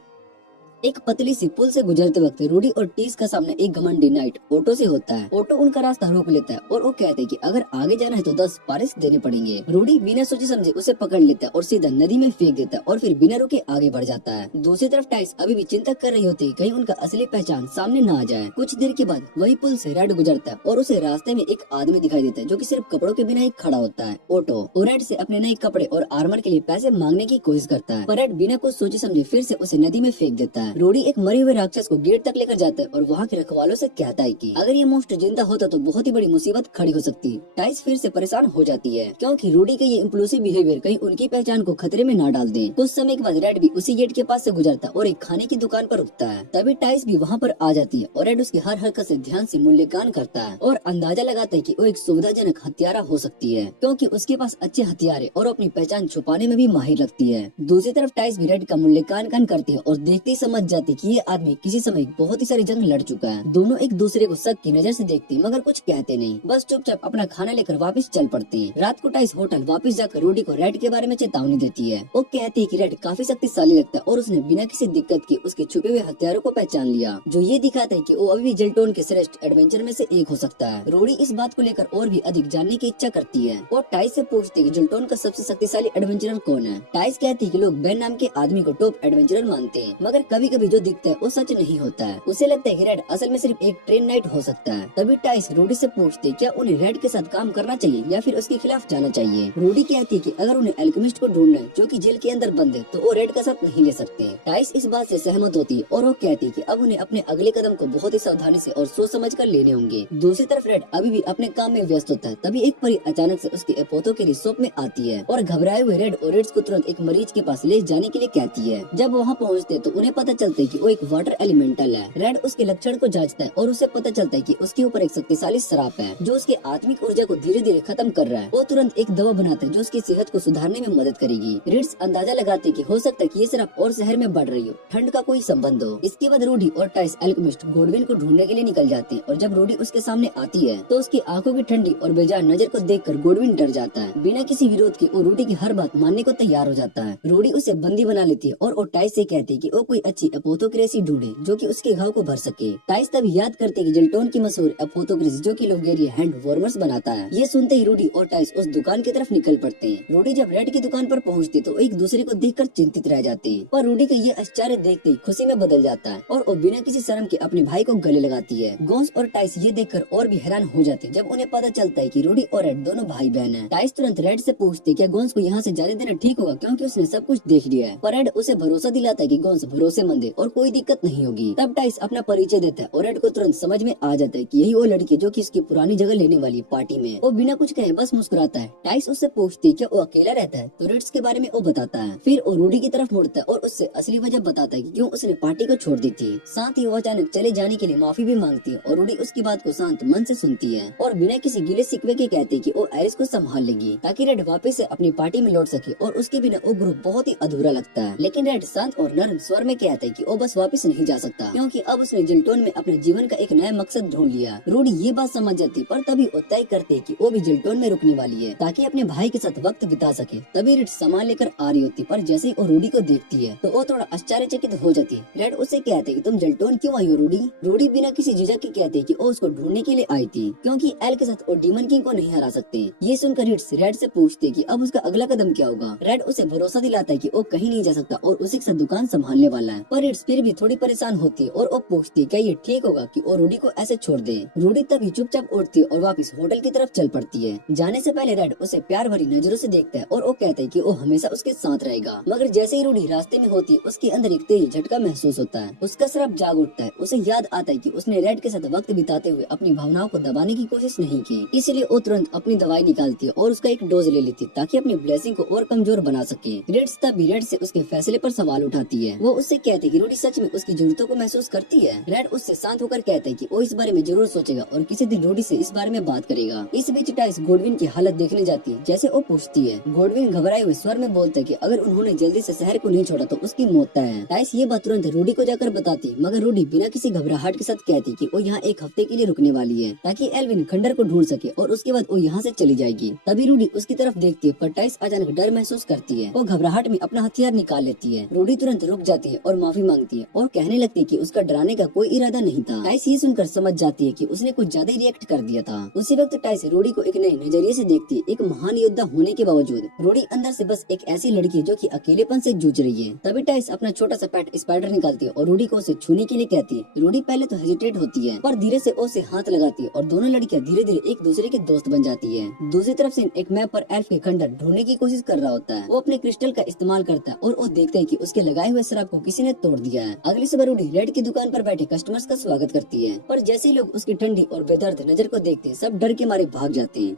एक पतली सी पुल से गुजरते वक्त रूडी और टीस का सामने एक घमंडी नाइट ऑटो से होता है। ऑटो उनका रास्ता रोक लेता है और वो कहते हैं कि अगर आगे जाना है तो 10 पारिश देने पड़ेंगे। रूडी बिना सोचे समझे उसे पकड़ लेता है और सीधा नदी में फेंक देता है और फिर बिना रुके आगे बढ़ जाता है। दूसरी तरफ टाइस अभी भी चिंता कर रही होती है कहीं उनका असली पहचान सामने न आ जाए। कुछ देर के बाद वही पुल से रेड गुजरता है और उसे रास्ते में एक आदमी दिखाई देता है जो कि सिर्फ कपड़ों के बिना ही खड़ा होता है। ऑटो और रेड से अपने नए कपड़े और आर्मर के लिए पैसे मांगने की कोशिश करता है, पर रेड बिना कुछ सोचे समझे फिर से उसे नदी में फेंक देता है। रूडी एक मरी राक्षस को गेट तक लेकर जाता है और वहाँ के रखवालों से कहता है कि अगर ये मोस्ट जिंदा होता तो बहुत ही बड़ी मुसीबत खड़ी हो सकती। टाइस फिर से परेशान हो जाती है क्योंकि रूडी के ये इम्पल्सिव बिहेवियर कहीं उनकी पहचान को खतरे में न डाल दे। कुछ समय के बाद रेड भी उसी गेट के पास से गुजरता और एक खाने की दुकान पर रुकता है। तभी टाइस भी वहाँ पर आ जाती है और रेड उसकी हर हरकत से ध्यान से मूल्यांकन करता है और अंदाजा लगाता है कि वो एक सुविधाजनक हत्यारा हो सकती है क्योंकि उसके पास अच्छे हथियार और अपनी पहचान छुपाने में भी माहिर लगती है। दूसरी तरफ टाइस भी रेड का मूल्यांकन करती है और देखते ही समझ समझ जाती कि ये आदमी किसी समय बहुत ही सारी जंग लड़ चुका है। दोनों एक दूसरे को शक की नजर से देखते मगर कुछ कहते नहीं, बस चुपचाप अपना खाना लेकर वापस चल पड़ते हैं। रात को टाइस होटल वापस जाकर रूडी को रेड के बारे में चेतावनी देती है। वो कहती है कि रेड काफी शक्तिशाली लगता है और उसने बिना किसी दिक्कत के उसके छुपे हुए हथियारों को पहचान लिया, जो ये दिखाता है कि वो अभी भी जेल्टोन के श्रेष्ठ एडवेंचर में से एक हो सकता है। रूडी इस बात को लेकर और भी अधिक जानने की इच्छा करती है और टाइस से पूछती है कि जेल्टोन का सबसे शक्तिशाली एडवेंचरर कौन है। टाइस कहती है कि लोग बेन नाम के आदमी को टॉप एडवेंचरर मानते हैं, मगर कभी कभी जो दिखता है वो सच नहीं होता है। उसे लगता है कि रेड असल में सिर्फ एक ट्रेन नाइट हो सकता है। तभी टाइस रूडी से पूछती है क्या उन्हें रेड के साथ काम करना चाहिए या फिर उसके खिलाफ जाना चाहिए। रूडी कहती है कि अगर उन्हें एल्केमिस्ट को ढूंढना है जो कि जेल के अंदर बंद है तो वो रेड का साथ नहीं ले सकते। टाइस इस बात से सहमत होती है और वो कहती है कि अब उन्हें अपने अगले कदम को बहुत ही सावधानी से और सोच समझ कर लेने होंगे। दूसरी तरफ रेड अभी भी अपने काम में व्यस्त होता है। तभी एक परी अचानक से उसके एपोथेकेरी शॉप में आती है और घबराए हुए रेड और रेड्स को तुरंत एक मरीज के पास ले जाने के लिए कहती है। जब वहाँ पहुँचते तो उन्हें पता चलता है कि वो एक वाटर एलिमेंटल है। रेड उसके लक्षण को जांचता है और उसे पता चलता है कि उसके ऊपर एक शक्तिशाली श्राप है जो उसके आत्मिक ऊर्जा को धीरे धीरे खत्म कर रहा है। वो तुरंत एक दवा बनाता है जो उसकी सेहत को सुधारने में मदद करेगी। रेड्स अंदाजा लगाते हैं कि हो सकता है कि ये श्राप और शहर में बढ़ रही हो, ठंड का कोई संबंध हो। इसके बाद रूडी और टाइस एल्केमिस्ट गोडविन को ढूंढने के लिए निकल जाते हैं और जब रूडी उसके सामने आती है तो उसकी आंखों की ठंडी और बेजान नजर को देखकर गोडविन डर जाता है। बिना किसी विरोध के वो रूडी की हर बात मानने को तैयार हो जाता है। रूडी उसे बंदी बना लेती है और टाइस से कहती है कि वो कोई अच्छी एपोथेकेरी ढूंढे जो कि उसके घाव को भर सके। टाइस तभी याद करते कि जेल्टोन की मशहूर एपोथेकेरी जो कि लोगेरिया हैंड वार्मर्स बनाता है। ये सुनते ही रूडी और टाइस उस दुकान की तरफ निकल पड़ते हैं। रूडी जब रेड की दुकान पर पहुंचती तो एक दूसरे को देखकर चिंतित रह जाते हैं, पर रूडी का ये आश्चर्य देखते ही खुशी में बदल जाता है और वो बिना किसी शर्म के अपने भाई को गले लगाती है। गोंस और टाइस ये देखकर और भी हैरान हो जाते हैं जब उन्हें पता चलता है कि रूडी और रेड दोनों भाई बहन हैं। टाइस तुरंत रेड से पूछती है क्या गोंस को यहाँ से जाने देना ठीक होगा क्योंकि उसने सब कुछ देख लिया है, पर रेड उसे भरोसा दिलाता है कि गोंस भरोसेमंद है और कोई दिक्कत नहीं होगी। तब टाइस अपना परिचय देता है और रेड को तुरंत समझ में आ जाता है कि यही वो लड़की जो कि इसकी पुरानी जगह लेने वाली पार्टी में। वो बिना कुछ कहे बस मुस्कुराता है। टाइस उससे पूछती है क्या वो अकेला रहता है तो रेड्स के बारे में वो बताता है। फिर वो रूडी की तरफ मुड़ता है और उससे असली वजह बताता है कि क्यों उसने पार्टी को छोड़ दी थी। साथ ही वो अचानक चले जाने के लिए माफी भी मांगती है और रूडी उसकी बात को शांत मन से सुनती है और बिना किसी गिले शिकवे के कहती है कि वो एरिस को संभाल लेगी ताकि रेड वापस से अपनी पार्टी में लौट सके और उसके बिना वो ग्रुप बहुत ही अधूरा लगता है। लेकिन रेड शांत और नरम स्वर में कहता है कि वो बस वापस नहीं जा सकता क्योंकि अब उसने जेल्टोन में अपने जीवन का एक नया मकसद ढूंढ लिया। रूडी ये बात समझ जाती पर तभी वो तय करते कि वो भी जेल्टोन में रुकने वाली है ताकि अपने भाई के साथ वक्त बिता सके। तभी रेड सामान लेकर आ रही होती पर जैसे ही वो रूडी को देखती है तो वो थोड़ा आश्चर्यचकित हो जाती है। रेड उसे कहते कि तुम जेल्टोन क्यों आई हो रूडी? रूडी बिना किसी झिझक के कहते कि वो उसको ढूंढने के लिए आई थी क्योंकि एल के साथ वो डीमन किंग को नहीं हरा सकते। ये सुनकर रेड से पूछते कि अब उसका अगला कदम क्या होगा। रेड उसे भरोसा दिलाता है कि वो कहीं नहीं जा सकता और उसी के साथ दुकान संभालने वाला है, पर रेड फिर भी थोड़ी परेशान होती है और वो पूछती है क्या ये ठीक होगा कि वो रूडी को ऐसे छोड़ दे। रूडी तभी चुपचाप उठती है और वापस होटल की तरफ चल पड़ती है। जाने से पहले रेड उसे प्यार भरी नजरों से देखता है और वो कहता है कि वो हमेशा उसके साथ रहेगा। मगर जैसे ही रूडी रास्ते में होती है उसके अंदर एक तेज झटका महसूस होता है। उसका श्राप जाग उठता है। उसे याद आता है कि उसने रेड के साथ वक्त बिताते हुए अपनी भावनाओं को दबाने की कोशिश नहीं की, इसलिए वो तुरंत अपनी दवाई निकालती है और उसका एक डोज ले लेती है ताकि अपनी ब्लेसिंग को और कमजोर बना सके। रेड से उसके फैसले पर सवाल उठाती है। वो उससे कहती है कि रूडी सच में उसकी जरूरतों को महसूस करती है। रेड उससे शांत होकर कहता है कि वो इस बारे में जरूर सोचेगा और किसी दिन रूडी से इस बारे में बात करेगा। इस बीच टाइस गोडविन की हालत देखने जाती है। जैसे वो पूछती है, गोडविन घबराए हुए स्वर में बोलता है कि अगर उन्होंने जल्दी से शहर को नहीं छोड़ा तो उसकी मौत तय है। टाइस ये बात तुरंत रूडी को जाकर बताती, मगर रूडी बिना किसी घबराहट के साथ कहती कि वो यहाँ एक हफ्ते के लिए रुकने वाली है ताकि एल्विन खंडर को ढूंढ सके और उसके बाद वो यहाँ से चली जाएगी। तभी रूडी उसकी तरफ देखती है पर टाइस अचानक डर महसूस करती है। वो घबराहट में अपना हथियार निकाल लेती है। रूडी तुरंत रुक जाती है और माफी मांगती है और कहने लगती है कि उसका डराने का कोई इरादा नहीं था। टाइस ये सुनकर समझ जाती है कि उसने कुछ ज्यादा रिएक्ट कर दिया था। उसी वक्त टाइस रूडी को एक नए नजरिए से देखती है। एक महान योद्धा होने के बावजूद रूडी अंदर से बस एक ऐसी लड़की है जो कि अकेलेपन से जूझ रही है। तभी टाइस अपना छोटा सा पेट स्पाइडर निकालती है और रूडी को उसे छूने के लिए कहती है। रूडी पहले तो हेजिटेट होती है पर धीरे से उसे हाथ लगाती है और दोनों लड़कियां धीरे धीरे एक दूसरे के दोस्त बन जाती है। दूसरी तरफ से एक मैप पर एल्फ के खंडर ढूंढने की कोशिश कर रहा होता है। वो अपने क्रिस्टल का इस्तेमाल करता है और वो देखते हैं कि उसके लगाए हुए श्राप को किसी ने तोड़ दिया है। अगली सुबह रूडी रेड की दुकान पर बैठे कस्टमर्स का स्वागत करती है, पर जैसे ही लोग उसकी ठंडी और बेदर्द नजर को देखते हैं सब डर के मारे भाग जाते हैं।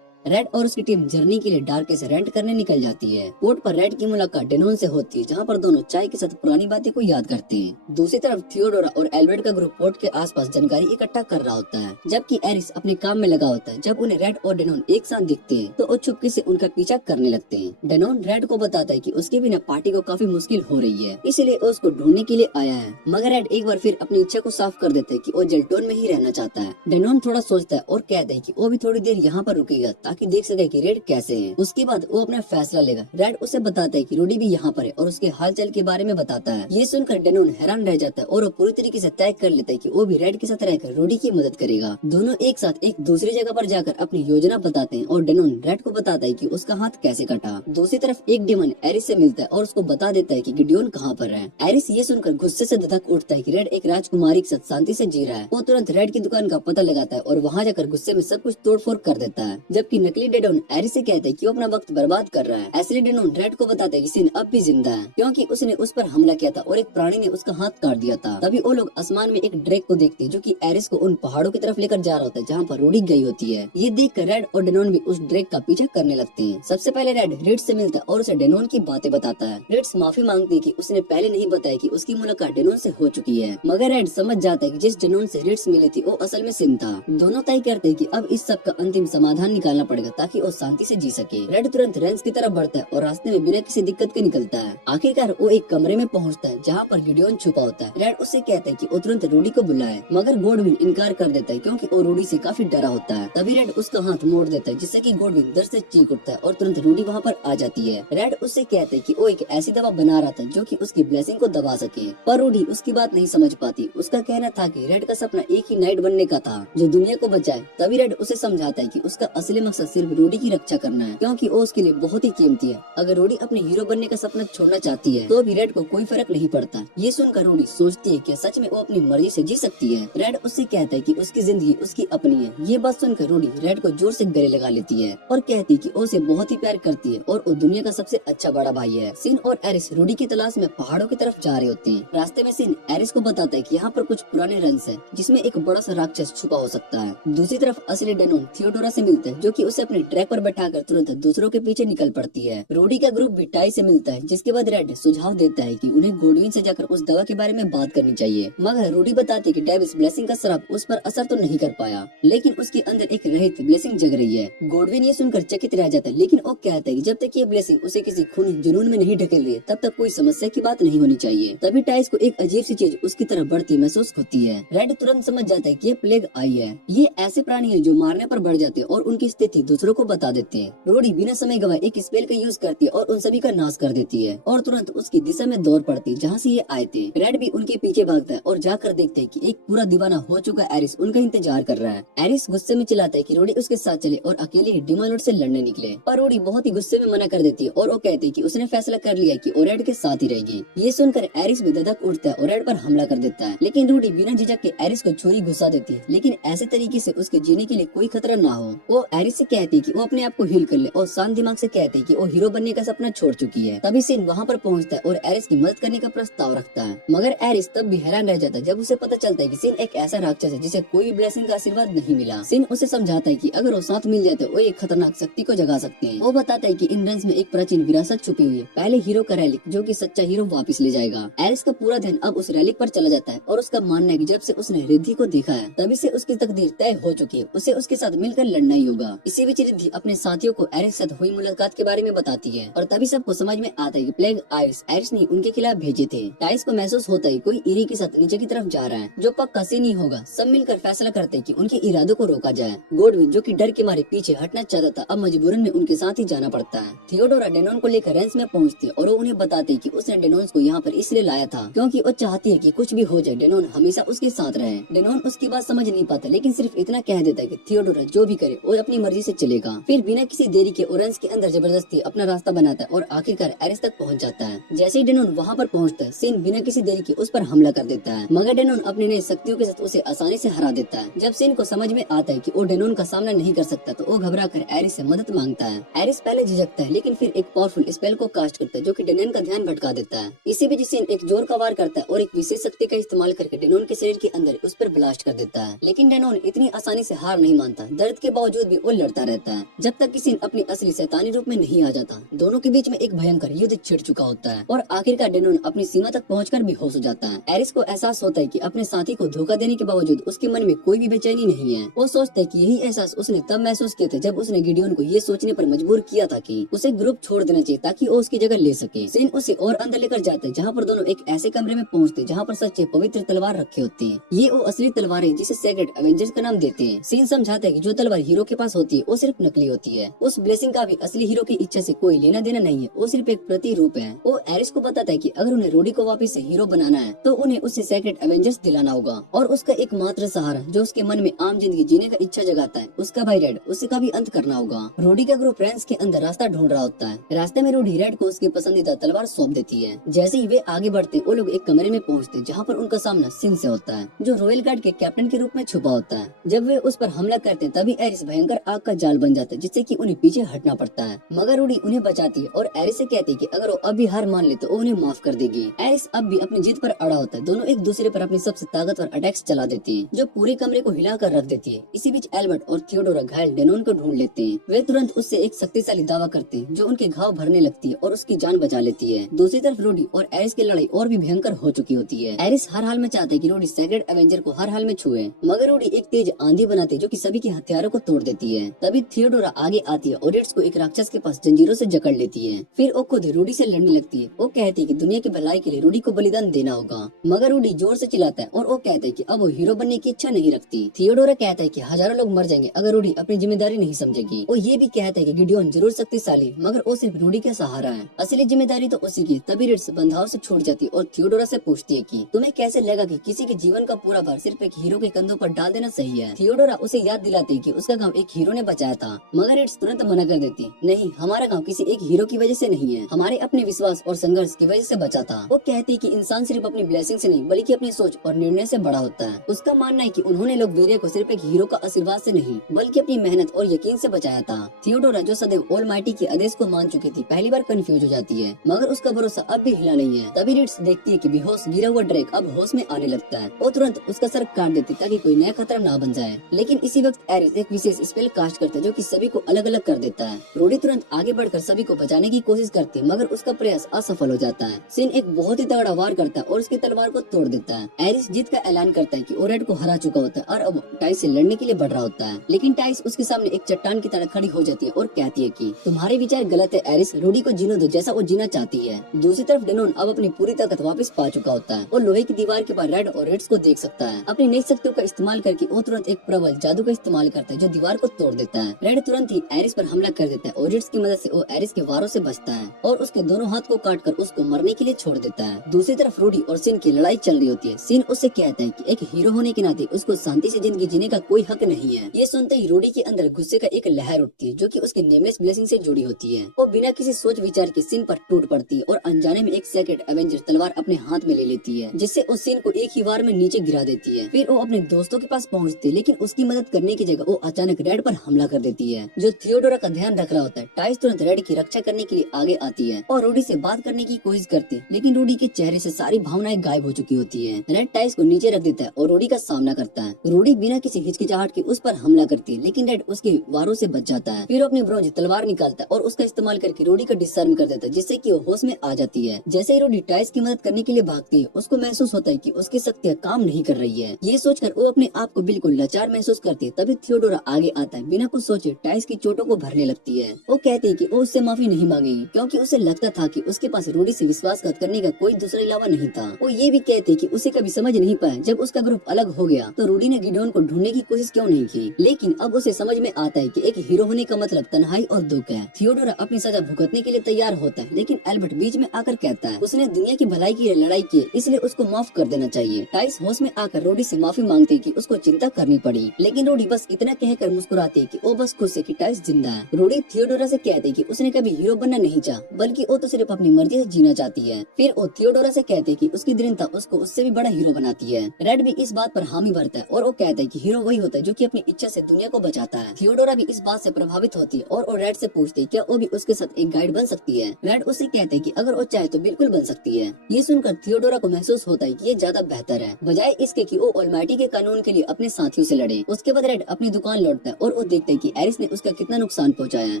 रेड और उसकी टीम जर्नी के लिए डार्क से रेंट करने निकल जाती है। पोर्ट पर रेड की मुलाकात डेनोन से होती है, जहाँ पर दोनों चाय के साथ पुरानी बातें को याद करते हैं। दूसरी तरफ थियोडोरा और एल्बर्ट का ग्रुप पोर्ट के आसपास जानकारी इकट्ठा कर रहा होता है, जबकि एरिस अपने काम में लगा होता है। जब उन्हें रेड और डेनोन एक साथ दिखते हैं तो वो चुपके से उनका पीछा करने लगते हैं। डेनोन रेड को बताता है कि उसके बिना पार्टी को काफी मुश्किल हो रही है, इसलिए वो उसको ढूंढने के लिए आया है। मगर रेड एक बार फिर अपनी इच्छा को साफ कर देता है कि वो जेल्टोन में ही रहना चाहता है। डेनोन थोड़ा सोचता है और कहता है कि वो भी थोड़ी देर यहाँ पर रुकेगा ताकि देख सके कि रेड कैसे है। उसके बाद वो अपना फैसला लेगा। रेड उसे बताता है कि रूडी भी यहाँ पर है और उसके हालचाल के बारे में बताता है। ये सुनकर डेनोन हैरान रह जाता है और वो पूरी तरीके से तय कर लेता है कि वो भी रेड के साथ रहकर रूडी की मदद करेगा। दोनों एक साथ एक दूसरी जगह पर जाकर अपनी योजना बताते हैं और डेनोन रेड को बताता है कि उसका हाथ कैसे कटा। दूसरी तरफ एक डेमन एरिस से मिलता है और उसको बता देता है कि गिडियोन कहाँ पर है। एरिस ये सुनकर गुस्से से धधक उठता है कि रेड एक राजकुमारी के साथ शांति से जी रहा है। वो तुरंत रेड की दुकान का पता लगाता है और वहाँ जाकर गुस्से में सब कुछ तोड़फोड़ कर देता है। जबकि नकली डेनोन एरिस से कहता है कि वो अपना वक्त बर्बाद कर रहा है। ऐसे डेनोन रेड को बताता है कि सिन अब भी जिंदा है, क्योंकि उसने उस पर हमला किया था और एक प्राणी ने उसका हाथ काट दिया था। तभी वो लोग आसमान में एक ड्रैग को देखते हैं जो कि एरिस को उन पहाड़ों की तरफ लेकर जा रहा होता है जहाँ पर रूडी गई होती है। ये देखकर रेड और डेनोन भी उस ड्रैग का पीछा करने लगते हैं। सबसे पहले रेड रिट्स से मिलता है और उसे डेनोन की बातें बताता है। रिट्स माफी मांगती है कि उसने पहले नहीं बताया कि उसकी मुलाकात डेनोन से हो चुकी है। मगर रेड समझ जाता है कि जिस डेनोन से रिट्स मिली थी वो असल में सिन था। दोनों तय करते हैं कि अब इस सब का अंतिम समाधान निकालना पड़ेगा ताकि वो शांति से जी सके। रेड तुरंत रेंस की तरफ बढ़ता है और रास्ते में बिना किसी दिक्कत के निकलता है। आखिरकार वो एक कमरे में पहुंचता है जहाँ पर गिडियोन छुपा होता है। रेड उससे कहता है कि वो तुरंत रूडी को बुलाए, मगर गॉडविन इनकार कर देता है क्योंकि वो रूडी से काफी डरा होता है। तभी रेड उसका हाथ मोड़ देता है जिससे कि गॉडविन दर्द से चीख उठता है और तुरंत रूडी वहाँ पर आ जाती है। रेड उससे कहते हैं कि वो एक ऐसी दवा बना रहा था जो कि उसकी ब्लेसिंग को दबा सके, पर रूडी उसकी बात नहीं समझ पाती। उसका कहना था कि रेड का सपना एक ही नाइट बनने का था जो दुनिया को बचाए। तभी रेड उसे समझाता है कि उसका असली मकसद सिर्फ रूडी की रक्षा करना है, क्योंकि वो उसके लिए बहुत ही कीमती है। अगर रूडी अपने हीरो बनने का सपना छोड़ना चाहती है तो भी रेड को कोई फर्क नहीं पड़ता। ये सुनकर रूडी सोचती है कि सच में वो अपनी मर्जी से जी सकती है। रेड उससे कहता है कि उसकी जिंदगी उसकी अपनी है। ये बात सुनकर रूडी रेड को जोर से गले लगा लेती है और कहती है कि वो उसे बहुत ही प्यार करती है और वो दुनिया का सबसे अच्छा बड़ा भाई है। सिन और एरिस रूडी की तलाश में पहाड़ों की तरफ जा रहे होते हैं। रास्ते में सिन एरिस को बताता है कि यहाँ पर कुछ पुराने रंस है जिसमें एक बड़ा सा राक्षस छुपा हो सकता है। दूसरी तरफ असली डेनोन थियोडोरा से मिलता है जो कि उसे अपने ट्रैक पर बैठाकर तुरंत दूसरों के पीछे निकल पड़ती है। रूडी का ग्रुप भी टाई से मिलता है, जिसके बाद रेड सुझाव देता है कि उन्हें गॉडविन से जाकर उस दवा के बारे में बात करनी चाहिए। मगर रूडी बताती है कि डेविस ब्लेसिंग का श्राप उस पर असर तो नहीं कर पाया, लेकिन उसके अंदर एक रहित ब्लेसिंग जग रही है। गॉडविन ये सुनकर चकित रह जाता है, लेकिन वो कहता है कि जब तक ये ब्लेसिंग उसे किसी खूनी जुनून में नहीं ढकेल रही है तब तक कोई समस्या की बात नहीं होनी चाहिए। तभी टाइस को एक अजीब सी चीज उसकी तरफ बढ़ती महसूस होती है। रेड तुरंत समझ जाता है कि ये प्लेग आई है। ये ऐसे प्राणी है जो मारने पर बढ़ जाते हैं और उनकी स्थिति दूसरों को बता देते हैं। रूडी बिना समय गवाए एक स्पेल का यूज करती है और उन सभी का नाश कर देती है और तुरंत उसकी दिशा में दौड़ पड़ती है जहाँ से ये आए थे। रेड भी उनके पीछे भागता है और जाकर देखते हैं कि एक पूरा दीवाना हो चुका एरिस उनका इंतजार कर रहा है। एरिस गुस्से में चिल्लाता है कि रूडी उसके साथ चले और अकेले ही डिमालॉर्ड से लड़ने निकले, पर रूडी बहुत ही गुस्से में मना कर देती है और वो कहती है कि उसने फैसला कर लिया कि वो रेड के साथ ही रहेगी। ये सुनकर एरिस भी धधक उठता है और रेड पर हमला कर देता है, लेकिन रूडी बिना झिझक के एरिस को छुरी घुसा देती है, लेकिन ऐसे तरीके से उसके जीने के लिए कोई खतरा ना हो। वो एरिस से कहती है कि वो अपने आप को हील कर ले और शांत दिमाग से कहती है कि वो हीरो बनने का सपना छोड़ चुकी है। तभी सिन वहाँ पर पहुँचता है और एरिस की मदद करने का प्रस्ताव रखता है, मगर एरिस तब भी हैरान रह जाता है जब उसे पता चलता है कि सिन एक ऐसा राक्षस है जिसे कोई भी ब्लेसिंग का आशीर्वाद नहीं मिला। सिन उसे समझाता है कि अगर वो साथ मिल जाते वो एक खतरनाक शक्ति को जगा सकते हैं। वो बताता है कि इन रंस में एक प्राचीन विरासत छुपी हुई है, पहले हीरो का रैलिक जो कि सच्चा हीरो वापस ले जाएगा। एरिस का पूरा ध्यान अब उस रैलिक पर चला जाता है और उसका मानना है कि जब से उसने रिद्धि को देखा है तभी से उसकी तकदीर तय हो चुकी है, उसे उसके साथ मिलकर लड़ना ही होगा। इसी बीच रिद्धि अपने साथियों को एरिस के साथ हुई मुलाकात के बारे में बताती है और तभी सबको समझ में आता है कि प्लेग एरिस ने उनके खिलाफ भेजे थे। टाइस को महसूस होता है कोई इरी के साथ नीचे की तरफ जा रहा है जो पक्का सिन ही होगा। सब मिलकर फैसला करते हैं कि उनके इरादों को रोका जाए। गॉडविन जो कि डर के मारे पीछे हटना चाहता था अब मजबूरन में उनके साथ ही जाना पड़ता है। थियोडोरा डेनोन को लेकर रेंस में पहुंचती है और वो उन्हें बताती है कि उसने डेनोन को यहाँ पर इसलिए लाया था क्योंकि वो चाहती है कि कुछ भी हो जाए डेनोन हमेशा उसके साथ रहे। डेनोन उसकी बात समझ नहीं पाता, लेकिन सिर्फ इतना कह देता है कि थियोडोरा जो भी करे वो अपनी मर्जी से चलेगा। फिर बिना किसी देरी के रेंस के अंदर जबरदस्ती अपना रास्ता बनाता है और आखिरकार एरिस तक पहुँच जाता है। जैसे ही डेनोन वहाँ पर पहुँचता है सिन बिना किसी देरी के उस पर हमला कर देता है, मगर डेनोन अपनी नई शक्तियों के साथ उसे आसानी से हरा देता है। जब सिन को समझ में आता है कि वो डेनोन का सामना नहीं कर सकता तो वो घबरा कर एरिस से मदद मांगता है। एरिस पहले झिझकता है, लेकिन फिर एक पावरफुल स्पेल को कास्ट करता है जो कि डेनोन का ध्यान भटका देता है। इसी बीच सिन एक जोर का वार करता है और एक विशेष शक्ति का इस्तेमाल करके डेनोन के शरीर के अंदर उस पर ब्लास्ट कर देता है, लेकिन डेनोन इतनी आसानी से हार नहीं मानता। दर्द के बावजूद भी वो लड़ता करता रहता है जब तक कि सीन अपनी असली शैतानी रूप में नहीं आ जाता। दोनों के बीच में एक भयंकर युद्ध छिड़ चुका होता है और आखिरकार डेनोन अपनी सीमा तक पहुंचकर बेहोश हो जाता है। एरिस को एहसास होता है कि अपने साथी को धोखा देने के बावजूद उसके मन में कोई भी बेचैनी नहीं है। वो सोचता है कि यही एहसास उसने तब महसूस किया था जब उसने गिडियोन को ये सोचने पर मजबूर किया था कि उसे ग्रुप छोड़ देना चाहिए ताकि वो उसकी जगह ले सके। सीन उसे और अंदर लेकर जाते हैं जहाँ पर दोनों एक ऐसे कमरे में पहुँचते जहाँ पर सच्चे पवित्र तलवार रखे होते हैं। ये वो असली तलवार है जिसे सेक्रेट एवेंजर्स का नाम देते हैं। सीन समझाता है कि जो तलवार हीरो के पास होती है वो सिर्फ नकली होती है। उस ब्लेसिंग का भी असली हीरो की इच्छा से कोई लेना देना नहीं है, वो सिर्फ एक प्रतिरूप है। वो एरिस को बताता है कि अगर उन्हें रोडी को वापस से हीरो बनाना है तो उन्हें उससे सेक्रेट एवेंजर्स दिलाना होगा और उसका एकमात्र सहारा जो उसके मन में आम जिंदगी जीने का इच्छा जगाता है उसका भाई रेड, उसे का भी अंत करना होगा। रोडी का ग्रुप फ्रेंड्स के अंदर रास्ता ढूंढ रहा होता है। रास्ते में रोडी रेड को उसकी पसंदीदा तलवार सौंप देती है। जैसे ही वे आगे बढ़ते वो लोग एक कमरे में पहुंचते जहाँ पर उनका सामना सिन से होता है जो रॉयल गार्ड के कैप्टन के रूप में छुपा होता है। जब वे उस पर हमला करते हैं तभी एरिस भयंकर आग का जाल बन जाता है जिससे कि उन्हें पीछे हटना पड़ता है। मगर रोडी उन्हें बचाती है और एरिस से कहती है कि अगर वो अभी हार मान ले तो वो उन्हें माफ कर देगी। एरिस अब भी अपनी जीत पर अड़ा होता है। दोनों एक दूसरे पर अपने सबसे ताकतवर अटैक्स चला देती हैं जो पूरे कमरे को हिलाकर रख देती है। इसी बीच एल्बर्ट और थियोडोरा घायल डेनोन को ढूंढ लेते हैं। वे तुरंत उससे एक शक्तिशाली दावा करते हैं जो उनके घाव भरने लगती है और उसकी जान बचा लेती है। दूसरी तरफ रोडी और एरिस की लड़ाई और भी भयंकर हो चुकी होती है। एरिस हर हाल में चाहते कि रोडी सेक्रेट एवेंजर को हर हाल में छुए, मगर रोडी एक तेज आंधी बनाती है जो कि सभी के हथियारों को तोड़ देती है। तभी थियोडोरा आगे आती है और रेड्स को एक राक्षस के पास जंजीरों से जकड़ लेती है। फिर वो खुद रोडी से लड़ने लगती है। वो कहती है कि दुनिया की भलाई के लिए रोडी को बलिदान देना होगा, मगर रोडी जोर से चिल्लाता है और वो कहता है कि अब वो हीरो बनने की इच्छा नहीं रखती। थियोडोरा कहता है कि हजारों लोग मर जाएंगे अगर रोडी अपनी जिम्मेदारी नहीं समझेगी। वो ये भी कहता है कि गिडियोन जरूर शक्तिशाली मगर वो सिर्फ रोडी का सहारा है, असली जिम्मेदारी तो उसी की। तभी रेड्स बंधाव से छूट जाती और थियोडोरा से पूछती है कि तुम्हें कैसे लगा कि किसी के जीवन का पूरा भार सिर्फ एक हीरो के कंधों पर डाल देना सही है। थियोडोरा उसे याद दिलाती है कि उसका गांव एक हीरो ने बचाया था, मगर रेड्स तुरंत मना कर देती, नहीं हमारा गांव किसी एक हीरो की वजह से नहीं है, हमारे अपने विश्वास और संघर्ष की वजह से बचा था। वो कहती है कि इंसान सिर्फ अपनी ब्लेसिंग से नहीं बल्कि अपनी सोच और निर्णय से बड़ा होता है। उसका मानना है कि उन्होंने लोग वीरे को सिर्फ एक हीरो का आशीर्वाद से नहीं बल्कि अपनी मेहनत और यकीन से बचाया था। थियोडोरा जो सदैव ऑलमाइटी के आदेश को मान चुकी थी पहली बार कंफ्यूज हो जाती है, मगर उसका भरोसा अब भी हिला नहीं है। तभी रेड्स देखती है कि बेहोश गिरा हुआ ड्रेक अब होश में आने लगता है। वो तुरंत उसका सर काट देती ताकि कोई नया खतरा ना बन जाए। लेकिन इसी वक्त एरिस एक विशेष स्पेल कास्ट करता है जो कि सभी को अलग अलग कर देता है। रोडी तुरंत आगे बढ़कर सभी को बचाने की कोशिश करती है मगर उसका प्रयास असफल हो जाता है। सिन एक बहुत ही तगड़ा वार करता है और उसकी तलवार को तोड़ देता है। एरिस जीत का ऐलान करता है कि वो रेड को हरा चुका होता है और अब टाइस से लड़ने के लिए बढ़ रहा होता है। लेकिन टाइस उसके सामने एक चट्टान की तरह खड़ी हो जाती है और कहती है कि तुम्हारे विचार गलत है एरिस, रोडी को जीने दो जैसा वो जीना चाहती है। दूसरी तरफ डेनोन अब अपनी पूरी ताकत वापस पा चुका होता है। वो लोहे की दीवार के पास रेड और रेड्स को देख सकता है। अपनी नई शक्तियों का इस्तेमाल करके वो तुरंत एक प्रबल जादू का इस्तेमाल करता है जो दीवार को तोड़ देता है। रेड तुरंत ही एरिस पर हमला कर देता है और रेड्स की मदद से वो एरिस के वारों से बचता है और उसके दोनों हाथ को काटकर उसको मरने के लिए छोड़ देता है। दूसरी तरफ रोडी और सिन की लड़ाई चल रही होती है। सिन उससे कहता है कि एक हीरो होने के नाते उसको शांति से जिंदगी जीने का कोई हक नहीं है। ये सुनते ही रोडी के अंदर गुस्से का एक लहर उठती है जो कि उसके नेमलेस ब्लेसिंग से जुड़ी होती है। वो बिना किसी सोच विचार के सिन पर टूट पड़ती है और अनजाने में एक सेक्रेट एवेंजर तलवार अपने हाथ में ले लेती है जिससे उस सिन को एक ही वार में नीचे गिरा देती है। फिर वो अपने दोस्तों के पास पहुंचती है लेकिन उसकी मदद करने की जगह वो अचानक रेड पर हमला कर देती है जो थियोडोरा का ध्यान रख रहा होता है। टाइस तुरंत रेड की रक्षा करने के लिए आगे आती है और रोडी से बात करने की कोशिश करती है लेकिन रोडी के चेहरे से सारी भावनाएं गायब हो चुकी होती है। रेड टाइस को नीचे रख देता है और रोडी का सामना करता है। रोडी बिना किसी हिचकिचाहट के उस पर हमला करती है लेकिन रेड उसके वारों से बच जाता है। फिर वो अपनी ब्रोंज तलवार निकालता है और उसका इस्तेमाल करके रोडी का डिसर्म कर देता है जिससे कि वो होश में आ जाती है। जैसे ही रोडी टाइस की मदद करने के लिए भागती है उसको महसूस होता है कि उसकी शक्तियाँ काम नहीं कर रही है। ये सोचकर वो अपने आप को बिल्कुल लाचार महसूस करती है। तभी थियोडोरा आगे आता है, बिना कुछ सोचे टाइस की चोटों को भरने लगती है। वो कहती है कि वो उससे माफी नहीं मांगेगी क्योंकि उसे लगता था कि उसके पास रोडी से विश्वासघात करने का कोई दूसरा अलावा नहीं था। वो ये भी कहती है कि उसे कभी समझ नहीं पाया जब उसका ग्रुप अलग हो गया तो रोडी ने गिडियोन को ढूंढने की कोशिश क्यों नहीं की। लेकिन अब उसे समझ में आता है कि एक हीरो होने का मतलब तन्हाई और दुख है। थियोडोरा अपनी सजा भुगतने के लिए तैयार होता है लेकिन एल्बर्ट बीच में आकर कहता है उसने दुनिया की भलाई की लड़ाई की इसलिए उसको माफ कर देना चाहिए। टाइस होश में आकर रोडी से माफी मांगती है कि उसको चिंता करनी पड़ी लेकिन रोडी बस इतना कहकर मुस्कुराती है कि वो बस खुश है कि टाइस जिंदा है। रोडी थियोडोरा से कहती है कि उसने कभी हीरो बनना नहीं चाहा बल्कि वो तो सिर्फ अपनी मर्जी से जीना चाहती है। फिर वो थियोडोरा से कहते हैं कि उसकी दृढ़ता उसको उससे भी बड़ा हीरो बनाती है। रेड भी इस बात पर हामी भरता है और वो कहता है कि हीरो वही होता है जो कि अपनी इच्छा से दुनिया को बचाता है। थियोडोरा भी इस बात से प्रभावित होती है और वो रेड से पूछती है क्या वो भी उसके साथ एक गाइड बन सकती है। रेड उससे कहते हैं कि अगर वो चाहे तो बिल्कुल बन सकती है। ये सुनकर थियोडोरा को महसूस होता है कि ये ज्यादा बेहतर है बजाय इसके कि वो ऑलमाइटी के कानून के लिए अपने साथियों से लड़े। उसके बाद रेड अपनी दुकान लौटता है और वो देखता देखते हैं कि एरिस ने उसका कितना नुकसान पहुंचाया है,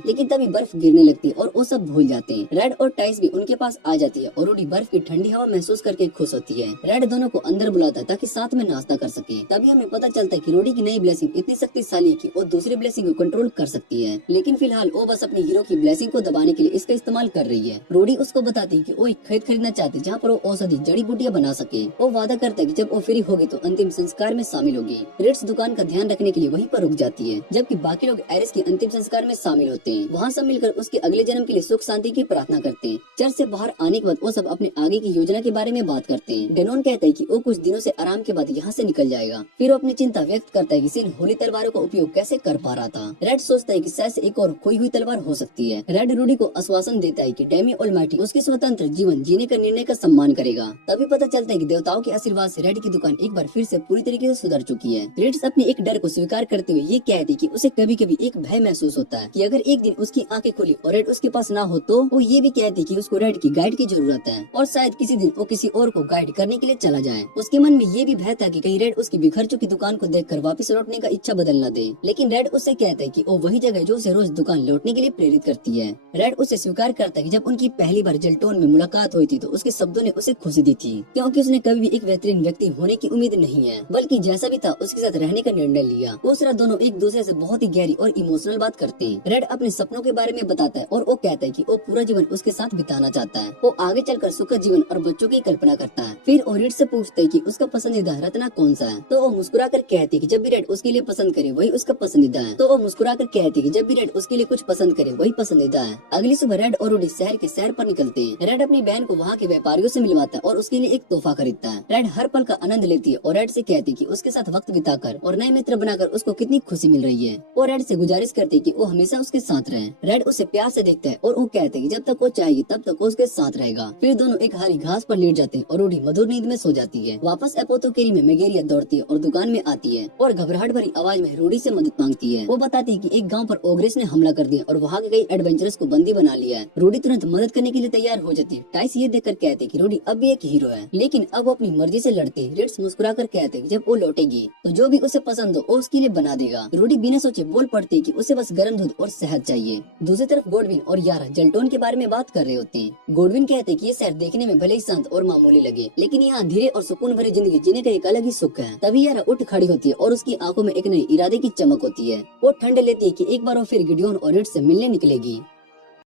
लेकिन तभी बर्फ गिरने लगती है और वो सब भूल जाते हैं। रेड और टाइस भी उनके पास आ जाती है और रूडी बर्फ की ठंडी हवा महसूस करके खुश होती है। रेड दोनों को अंदर बुलाता है ताकि साथ में नाश्ता कर सके। तभी हमें पता चलता है कि रूडी की नई ब्लेसिंग इतनी शक्तिशाली है कि वो दूसरी ब्लेसिंग को कंट्रोल कर सकती है, लेकिन फिलहाल वो बस अपनी हीरो की ब्लेसिंग को दबाने के लिए इसका इस्तेमाल कर रही है। रूडी उसको बताती है कि वो एक खेत खरीदना चाहती है जहाँ पर वो औषधि जड़ी बूटियां बना सके। वो वादा करता है कि जब वो फ्री होगी तो अंतिम संस्कार में शामिल होगी। रिट्स दुकान का ध्यान रखने के लिए वहीं पर रुक जाती है, जबकि बाकी लोग एरिस के अंतिम संस्कार में शामिल होते हैं। वहाँ सब मिलकर उसके अगले जन्म के लिए सुख शांति की प्रार्थना करते हैं। चर्च से बाहर आने के बाद वो सब अपने आगे की योजना के बारे में बात करते हैं। डेनोन कहता है कि वो कुछ दिनों से आराम के बाद यहाँ से निकल जाएगा। फिर वो अपनी चिंता व्यक्त करता है कि सिन होली तलवारों का उपयोग कैसे कर पा रहा था। रेड सोचता है कि शायद एक और खोई हुई तलवार हो सकती है। रेड रूडी को आश्वासन देता है कि डेमी ऑलमाइटी उसके स्वतंत्र जीवन जीने का निर्णय का सम्मान करेगा। तभी पता चलता है कि देवताओं के आशीर्वाद से रेड की दुकान एक बार फिर से पूरी तरीके से सुधर चुकी है। रिट्स अपने एक डर को स्वीकार करते हुए ये कहती कि उसे कभी कभी एक भय महसूस होता है कि अगर एक दिन उसकी आंखें खुली और रेड उसके पास ना हो तो वो ये भी कहती कि उसको रेड की गाइड की जरूरत है और शायद किसी दिन वो किसी और को गाइड करने के लिए चला जाए। उसके मन में ये भी भय था कि कहीं रेड उसकी बिखर चुकी दुकान को देखकर वापस लौटने का इच्छा बदल न दे, लेकिन रेड उससे कहता है कि वो वही जगह जो उसे रोज दुकान लौटने के लिए प्रेरित करती है। रेड उसे स्वीकार करता है कि जब उनकी पहली बार जेल्टोन में मुलाकात हुई थी तो उसके शब्दों ने उसे खुशी दी थी, क्योंकि उसने कभी भी एक बेहतरीन व्यक्ति होने की उम्मीद नहीं है, बल्कि जैसा भी था उसके साथ रहने का निर्णय लिया। दूसरा दोनों एक दूसरे से बहुत ही गहरी और इमोशनल बात करते हैं। रेड अपने सपनों के बारे में बताता है और वो कहता है कि वो पूरा जीवन उसके साथ बिताना चाहता है। वो आगे चलकर सुखद जीवन और बच्चों की कल्पना करता है। फिर वो रेड से पूछते है कि उसका पसंदीदा रत्ना कौन सा है, तो वो मुस्कुरा कर कहती है कि जब भी रेड उसके लिए पसंद करे वही उसका पसंदीदा है। तो वो मुस्कुरा कर कहती है कि जब भी रेड उसके लिए कुछ पसंद करे वही पसंदीदा है। अगली सुबह रेड और रूडी शहर के सैर पर निकलते हैं। रेड अपनी बहन को वहाँ के व्यापारियों से मिलवाता है और उसके लिए एक तोहफा खरीदता है। रेड हर पल का आनंद लेती है और रेड से कहती है कि उसके साथ वक्त बिताकर और नए मित्र बनाकर उसको कितनी खुशी मिल रही है। वो रेड से गुजारिश करती है कि वो हमेशा उसके साथ रहे। रेड उसे प्यार से देखता है और वो कहते हैं कि जब तक वो चाहिए तब तक वो उसके साथ रहेगा। फिर दोनों एक हरी घास पर लेट जाते हैं और रूडी मधुर नींद में सो जाती है। वापस एपोथोकेरी में मेगेरिया दौड़ती है और दुकान में आती है और घबराहट भरी आवाज में रूडी से मदद मांगती है। वो बताती है कि एक गांव पर ओग्रेस ने हमला कर दिया और वहाँ के कई एडवेंचरस को बंदी बना लिया है। रूडी तुरंत मदद करने के लिए तैयार हो जाती है। टाइस ये देखकर कहते कि रूडी अब भी एक हीरो है, लेकिन अब वो अपनी मर्जी से लड़ती है। रिट्स मुस्कुरा कर कहते कि जब वो लौटेगी तो जो भी उसे पसंद हो वो उसके लिए बना देगा। रूडी बिना सोचे बोल पड़ती है कि उसे बस गर्म दूध और शहद चाहिए। दूसरी तरफ गोडविन और यारा जेल्टोन के बारे में बात कर रहे होते हैं। गोडविन कहते कि ये शहर देखने में भले ही शांत और मामूली लगे, लेकिन यहाँ धीरे और सुकून भरी जिंदगी जीने का एक अलग ही सुख है। तभी यारा उठ खड़ी होती है और उसकी आंखों में एक नई इरादे की चमक होती है। वो ठंड लेती है कि एक बार वो फिर गिडियोन और रिट्स से मिलने निकलेगी।